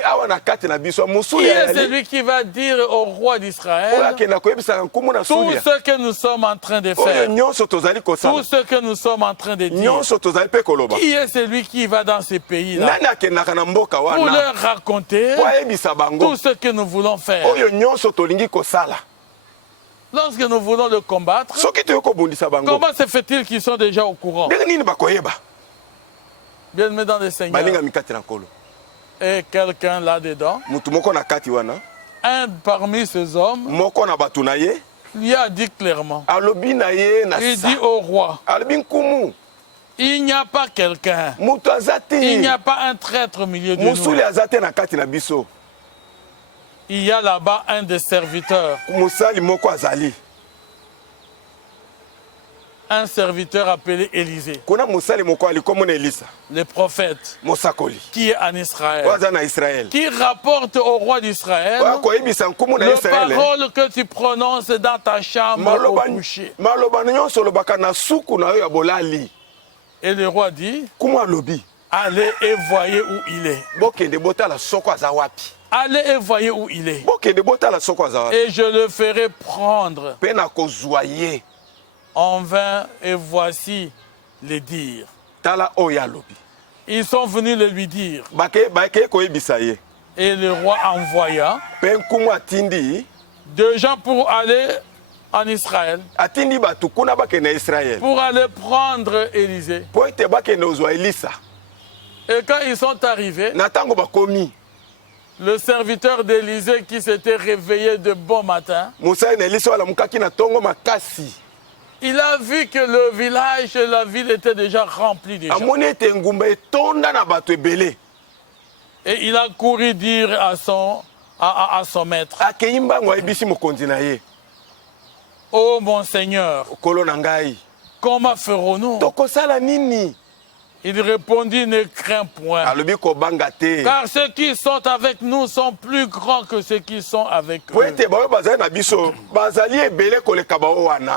est celui qui va dire au roi d'Israël tout ce que nous sommes en train de faire, tout ce que nous sommes en train de dire? Qui est celui qui va dans ces pays-là pour leur raconter tout ce que nous voulons faire? Lorsque nous voulons le combattre, comment se fait-il qu'ils sont déjà au courant? Bien-aimés dans le Seigneur, et quelqu'un là-dedans, un parmi ces hommes, lui a dit clairement, il dit au roi, il n'y a pas quelqu'un, il n'y a pas un traître au milieu de nous. Il y a là-bas un des serviteurs, un serviteur appelé Élisée, le prophète, qui est en Israël, qui rapporte au roi d'Israël les paroles que tu prononces dans ta chambre au coucher. Et le roi dit, allez et voyez où il est. Allez et voyez où il est. Et je le ferai prendre. On vint et voici les dire. Ils sont venus le lui dire. Et le roi envoya 2 gens pour aller en Israël, pour aller prendre Élisée. Et quand ils sont arrivés, le serviteur d'Élisée qui s'était réveillé de bon matin, il a vu que le village et la ville étaient déjà remplis de gens. Et il a couru dire à son maître, oh mon Seigneur, comment ferons-nous? Il répondit, ne crains point. Car ceux qui sont avec nous sont plus grands que ceux qui sont avec eux.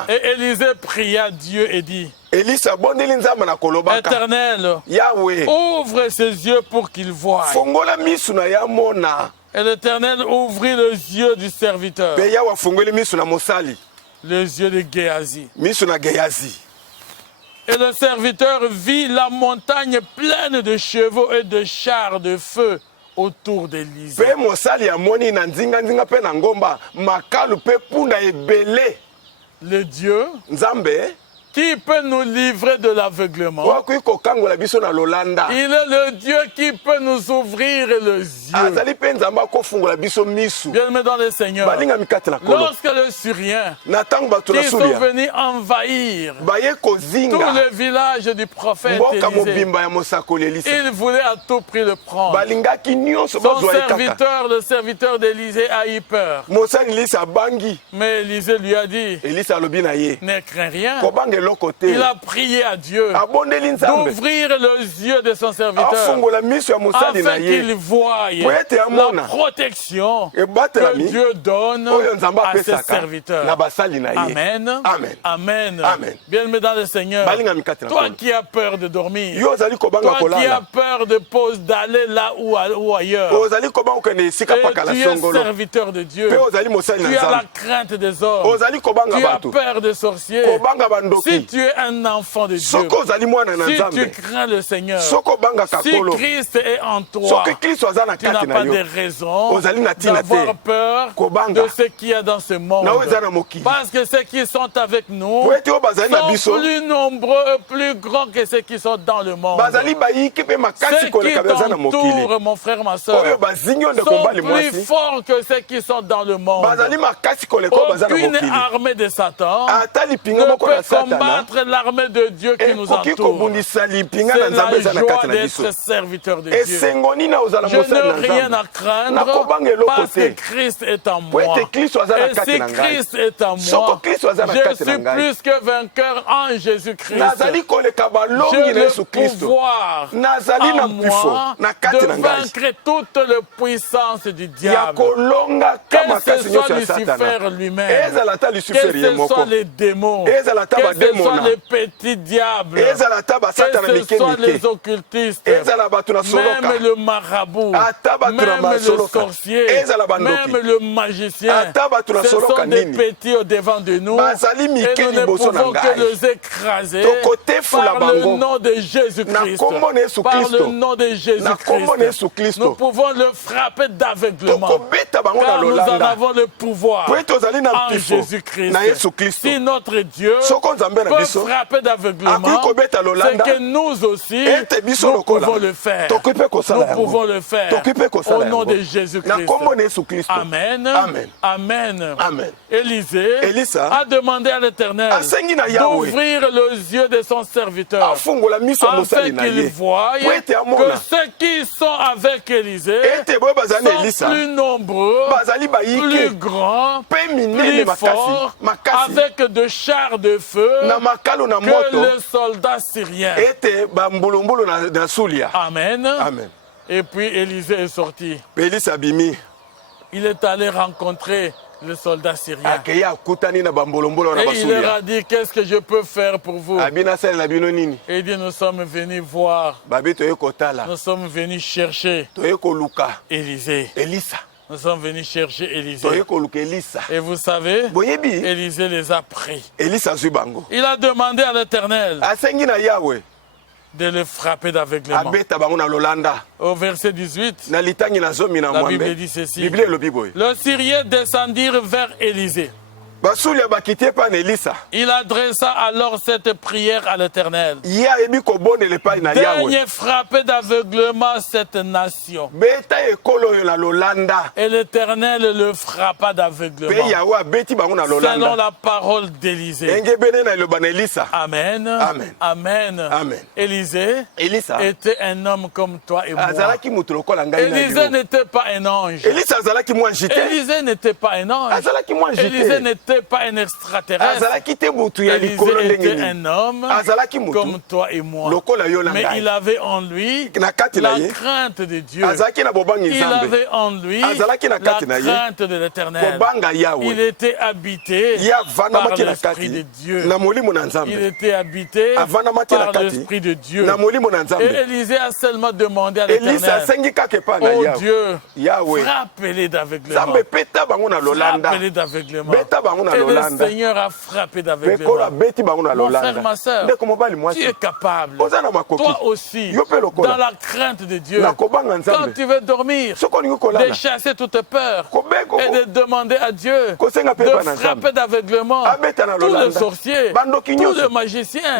Et Élisée pria Dieu et dit, Éternel, ouvre ses yeux pour qu'il voie. Et l'Éternel ouvrit les yeux du serviteur, les yeux de Géasi. Et le serviteur vit la montagne pleine de chevaux et de chars de feu autour d'Élisée. Le Dieu qui peut nous livrer de l'aveuglement. Il est le Dieu qui peut nous ouvrir les yeux. Bien-aimés dans le Seigneur, lorsque les Syriens qui sont venus envahir tout le village du prophète Élisée, ils voulaient à tout prix le prendre. Son serviteur, le serviteur d'Élisée, a eu peur. Mais Élisée lui a dit, ne crains rien. Il a prié à Dieu d'ouvrir les yeux de son serviteur afin qu'il voie la protection que Dieu donne à ses serviteurs. Amen. Amen. Amen. Bien-aimé dans le Seigneur, toi qui as peur de dormir, toi qui as peur d'aller là ou ailleurs, et tu es serviteur de Dieu, tu as la crainte des hommes, tu as peur des sorciers, si tu es un enfant de Dieu, si tu crains le Seigneur, si Christ est en toi, tu n'as pas de raison d'avoir peur de ce qu'il y a dans ce monde. Parce que ceux qui sont avec nous sont plus nombreux et plus grands que ceux qui sont dans le monde. Ceux qui t'entourent, mon frère, ma soeur, sont plus forts que ceux qui sont dans le monde. Aucune armée de Satan ne peut combattre l'armée de Dieu qui nous entoure. C'est la joie d'être serviteur de Dieu. Je n'ai rien à craindre parce que Christ est en moi. Et si Christ est en moi, je suis plus que vainqueur en Jésus-Christ. J'ai le pouvoir en moi de vaincre toute la puissance du diable. Que ce soit Lucifer lui-même, que ce soit les démons, que ce soit les petits diables, que ce soit les occultistes, même le marabout, même le sorcier, même le magicien, ce sont des petits au devant de nous et nous ne pouvons que les écraser par le nom de Jésus-Christ. Par le nom de Jésus-Christ, nous pouvons le frapper d'aveuglement car nous en avons le pouvoir en Jésus-Christ. Si notre Dieu peut frapper d'aveuglement, c'est que nous aussi, nous pouvons le faire. Nous pouvons le faire au nom de Jésus-Christ. Amen. Amen. Amen. Élisée a demandé à l'Éternel d'ouvrir les yeux de son serviteur afin qu'il voie que ceux qui sont avec Élisée sont plus nombreux, plus grands, plus forts, avec de chars de feu que les soldats syriens. Amen. Amen. Et puis Élisée est sorti. Il est allé rencontrer le soldat syrien. Et il leur a dit, qu'est-ce que je peux faire pour vous? Et il dit, nous sommes venus voir. Nous sommes venus chercher Élisée. Nous sommes venus chercher Élisée. Et vous savez, Élisée les a pris. Il a demandé à l'Éternel de le frapper d'aveuglement. Au verset 18, la Bible dit ceci. Le Syrien descendit vers Élisée. Il adressa alors cette prière à l'Éternel. Daigne frapper d'aveuglement cette nation. Et l'Éternel le frappa d'aveuglement. Selon la parole d'Élisée. Amen. Amen. Amen. Amen. Élisée était un homme comme toi et moi. Élisée n'était pas un ange. Élisée n'était pas un ange. Élisée n'était n'était pas un extraterrestre. Élisée était un homme comme toi et moi. Mais il avait en lui la crainte de Dieu. Il avait en lui la crainte de l'Éternel. Il était habité par l'Esprit de Dieu. Il était habité par l'Esprit de Dieu. Et Élisée a seulement demandé à l'Éternel, oh Dieu, frappez-les d'aveuglement. Frappez-les d'aveuglement. Et le Seigneur a frappé d'aveuglement. Mon frère, ma soeur, tu es capable, toi aussi, dans la crainte de Dieu, quand tu veux dormir, de chasser toutes peurs et de demander à Dieu de frapper d'aveuglement tous les sorciers, tous les magiciens,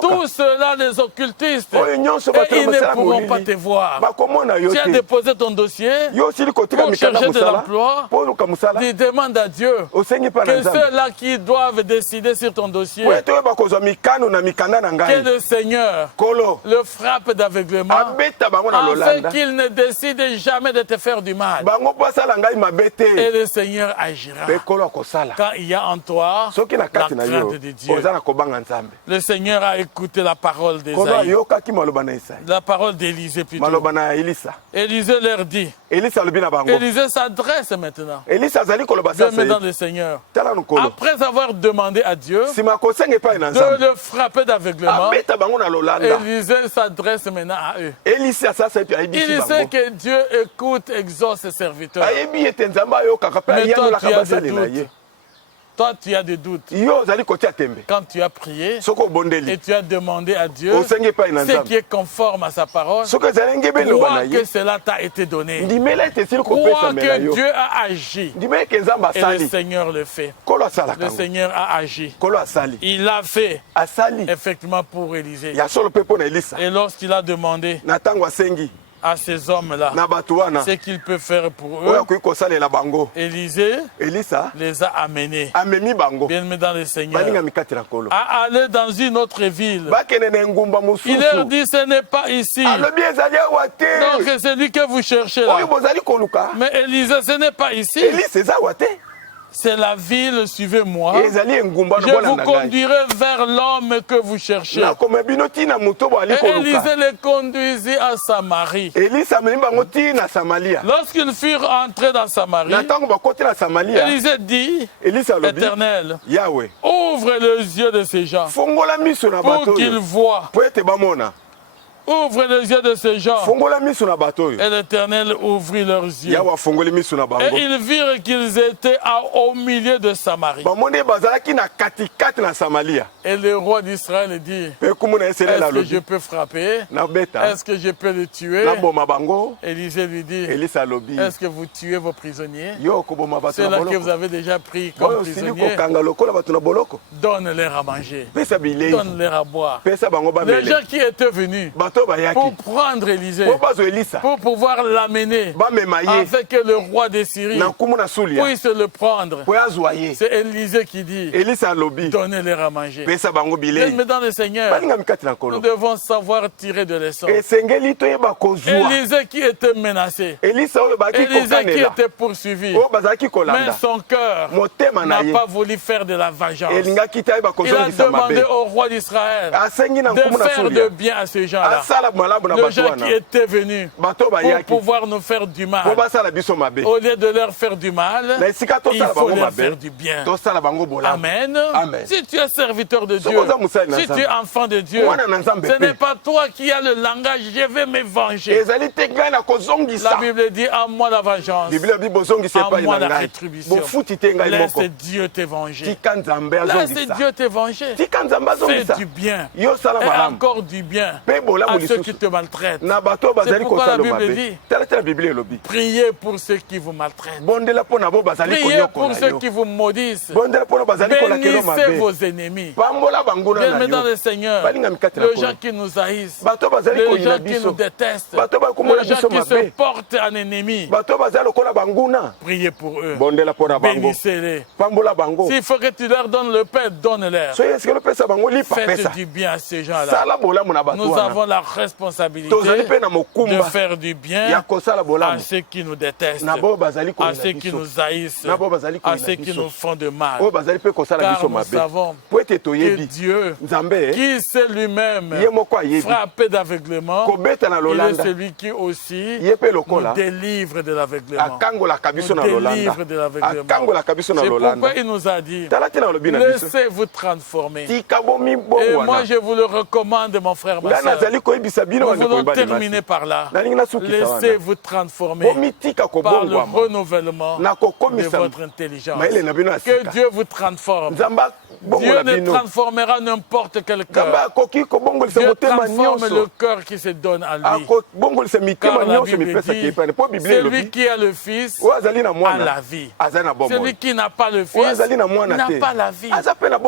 tous ceux-là, les occultistes, et ils ne pourront pas te voir. Tu as déposé ton dossier pour chercher de l'emploi. Tu demandes à Dieu que ceux-là qui doivent décider sur ton dossier, que le Seigneur le frappe d'aveuglement afin qu'il ne décide jamais de te faire du mal. Et le Seigneur agira quand il y a en toi la crainte de Dieu. Le Seigneur a écouté la parole d'Ésaïe, la parole d'Élisée plutôt. Élisée leur dit, Élisée s'adresse maintenant dans le Seigneur. Après avoir demandé à Dieu de le frapper d'aveuglement, Élisée s'adresse maintenant à eux. Il sait que Dieu écoute, exauce ses serviteurs. Mais toi, tu as des doutes. Toi, tu as des doutes. Quand tu as prié et tu as demandé à Dieu ce qui est conforme à sa parole, crois que cela t'a été donné. Crois que Dieu a agi. Et le Seigneur le fait. Le Seigneur a agi. Il l'a fait effectivement pour Élisée. Et lorsqu'il a demandé à ces hommes-là ce qu'il peut faire pour eux, Élisée les a amenés, bien dans le Seigneur, à aller dans une autre ville. Il leur dit, ce n'est pas ici. Donc c'est lui que vous cherchez là. Mais Élisée, ce n'est pas ici. C'est la ville, suivez-moi. Je vous conduirai vers l'homme que vous cherchez. Et Élisée les conduisit à Samarie. Lorsqu'ils furent entrés dans Samarie, Élisée dit, Éternel, ouvre les yeux de ces gens pour qu'ils voient. Ouvre les yeux de ces gens. Et l'Éternel ouvrit leurs yeux. Et ils virent qu'ils étaient au milieu de Samarie. Et le roi d'Israël dit, est-ce que je peux frapper? Est-ce que je peux le tuer? Élisée lui dit, est-ce que vous tuez vos prisonniers? Ceux-là que vous avez déjà pris comme prisonniers, donne-leur à manger. Donne-leur à boire. Les gens qui étaient venus pour prendre Élisée, pour pouvoir l'amener, afin que le roi de Syrie puisse le prendre. C'est Élisée qui dit, donnez-leur à manger. Mais dans le Seigneur, nous devons savoir tirer de leçons. Élisée qui était menacé, Élisée qui était poursuivi, mais son cœur n'a pas voulu faire de la vengeance. Il a demandé au roi d'Israël de faire de bien à ces gens-là. Les gens qui étaient venus pour pouvoir nous faire du mal, au lieu de leur faire du mal, il faut leur faire du bien. Amen. Si tu es serviteur de Dieu, si tu es enfant de Dieu, ce n'est pas toi qui as le langage, je vais me venger. La Bible dit, à moi la vengeance, à moi la rétribution. Laisse Dieu te venger. Laisse Dieu te venger. Fais du bien. Et encore du bien à ceux qui te maltraitent. C'est pourquoi la Bible dit, priez pour ceux qui vous maltraitent. Priez pour ceux qui vous maudissent. Bénissez vos ennemis. Bien dans le Seigneur, les gens qui nous haïssent, les gens qui nous détestent, les gens qui se portent en ennemis, priez pour eux. Bénissez-les. S'il faut que tu leur donnes le pain, donne-leur. Faites du bien à ces gens-là. Nous avons la la responsabilité de faire du bien à ceux qui nous détestent, à ceux qui nous haïssent, à ceux qui nous font de mal. Car nous savons que Dieu, qui s'est lui-même frappé d'aveuglement, il est celui qui aussi nous délivre de l'aveuglement. C'est pourquoi il nous a dit, laissez-vous transformer. Et moi je vous le recommande, mon frère, ma soeur. Nous voulons terminer par là. Laissez-vous transformer par le renouvellement de votre intelligence. Que Dieu vous transforme. Dieu ne transformera n'importe quel cœur. Dieu transforme le cœur qui se donne à lui. Car la Bible dit, celui qui a le Fils a la vie. Celui qui n'a pas le Fils n'a pas la vie.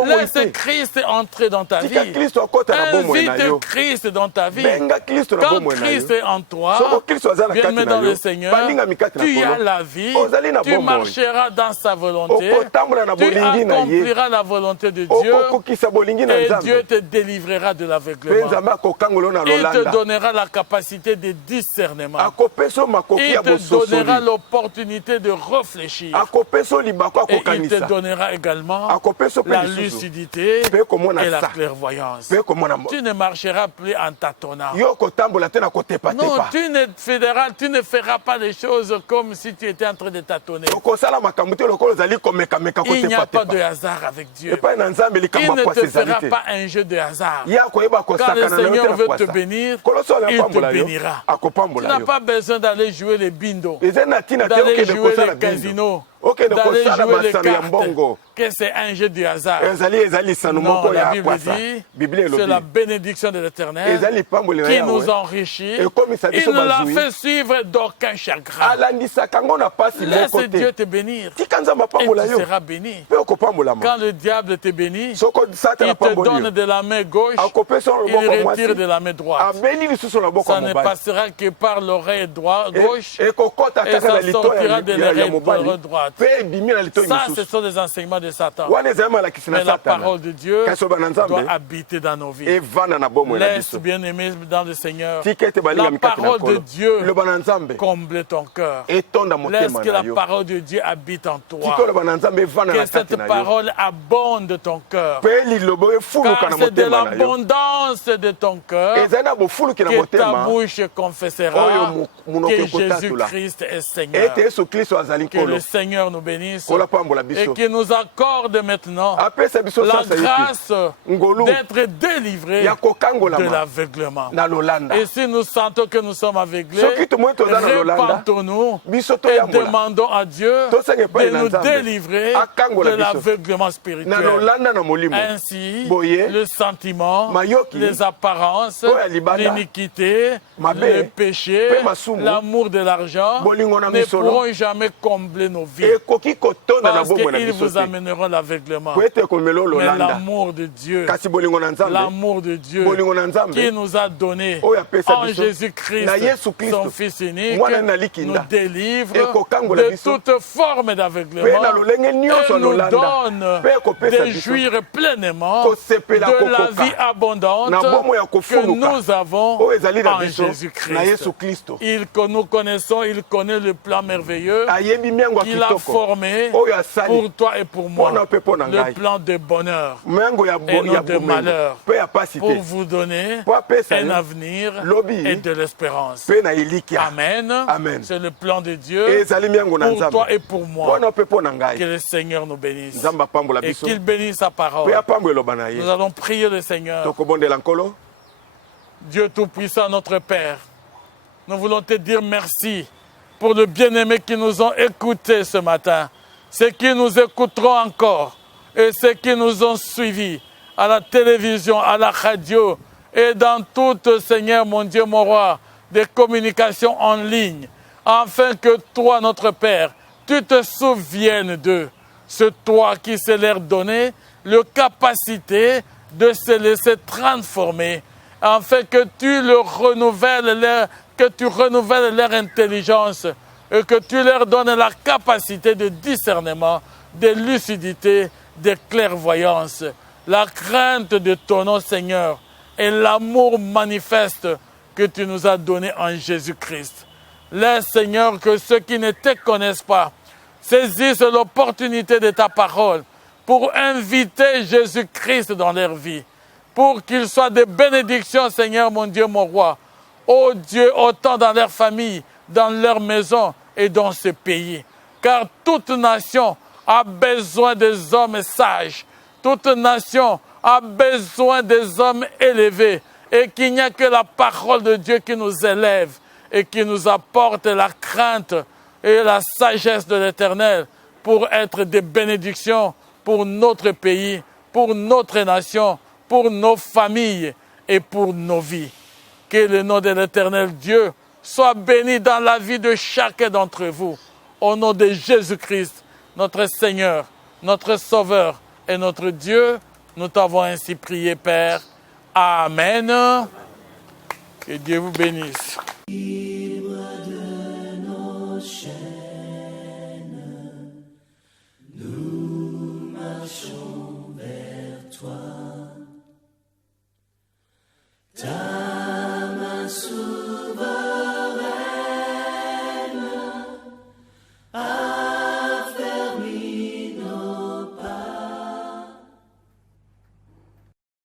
Laisse Christ entrer dans ta vie. Invite Christ dans ta vie. Quand Christ est en toi, bien-aimé dans le Seigneur, tu as la vie, tu marcheras dans sa volonté, tu accompliras la volonté de Dieu et Dieu te délivrera de l'aveuglement. Il te donnera la capacité de discernement. Il te donnera l'opportunité de réfléchir. Et il te donnera également la lucidité et la clairvoyance. Tu ne marcheras plus en tâtonnant. Non, tu ne feras pas les choses comme si tu étais en train de tâtonner. Il n'y a pas de hasard avec Dieu. Il ne te fera pas un jeu de hasard. Quand le Seigneur veut te bénir, il te bénira. Tu n'as pas besoin d'aller jouer les bindos, d'aller jouer les casinos, d'aller jouer les cartes, que c'est un jeu de hasard. Non, la Bible dit, c'est la bénédiction de l'Éternel qui nous enrichit. Il ne la fait suivre d'aucun chagrin. Laisse Dieu te bénir et tu seras béni. Quand le diable te bénit, il te donne de la main gauche, il retire de la main droite. Ça ne passera que par l'oreille gauche et ça sortira de l'oreille droite. Ça, ce sont des enseignements de Satan. Mais la parole de Dieu doit habiter dans nos vies. Laisse, bien-aimé dans le Seigneur, la parole de Dieu comble ton cœur. Laisse que la parole de Dieu habite en toi. Que cette parole abonde de ton cœur. Car c'est de l'abondance de ton cœur que ta bouche confessera que Jésus-Christ est Seigneur. Que le Seigneur nous bénisse et qu'il nous accorde maintenant la grâce d'être délivrés de l'aveuglement. Et si nous sentons que nous sommes aveuglés, repentons-nous et demandons à Dieu de nous délivrer de l'aveuglement spirituel. Ainsi, le sentiment, les apparences, l'iniquité, le péché, l'amour de l'argent ne pourront jamais combler nos vies. Parce qu'ils vous amèneront l'aveuglement. Mais l'amour de Dieu, qui nous a donné en Jésus-Christ, son Fils unique, nous délivre de toute forme d'aveuglement et nous donne de jouir pleinement de la vie abondante que nous avons en Jésus-Christ. Nous connaissons, il connaît le plan merveilleux qu'il a formé pour toi et pour moi, le plan de bonheur et non de malheur, pour vous donner un avenir et de l'espérance. Amen. C'est le plan de Dieu pour toi et pour moi. Que le Seigneur nous bénisse et qu'il bénisse sa parole. Nous allons prier le Seigneur. Dieu Tout-Puissant, notre Père, nous voulons te dire merci pour le bien-aimé qui nous ont écoutés ce matin, ceux qui nous écouteront encore et ceux qui nous ont suivis à la télévision, à la radio et dans toutes, Seigneur mon Dieu, mon roi, des communications en ligne, afin que toi, notre Père, tu te souviennes d'eux. C'est toi qui sais leur donner la capacité de se laisser transformer, afin que tu renouvelles leur intelligence et que tu leur donnes la capacité de discernement, de lucidité, de clairvoyance. La crainte de ton nom, Seigneur, et l'amour manifeste que tu nous as donné en Jésus-Christ. Laisse, Seigneur, que ceux qui ne te connaissent pas saisissent l'opportunité de ta parole pour inviter Jésus-Christ dans leur vie, pour qu'ils soient des bénédictions, Seigneur, mon Dieu, mon roi. Ô Dieu, autant dans leur famille, dans leur maison et dans ce pays. Car toute nation a besoin des hommes sages. Toute nation a besoin des hommes élevés. Et qu'il n'y a que la parole de Dieu qui nous élève et qui nous apporte la crainte et la sagesse de l'Éternel pour être des bénédictions pour notre pays, pour notre nation, pour nos familles et pour nos vies. Que le nom de l'Éternel Dieu soit béni dans la vie de chacun d'entre vous. Au nom de Jésus-Christ, notre Seigneur, notre Sauveur et notre Dieu, nous t'avons ainsi prié, Père. Amen. Que Dieu vous bénisse.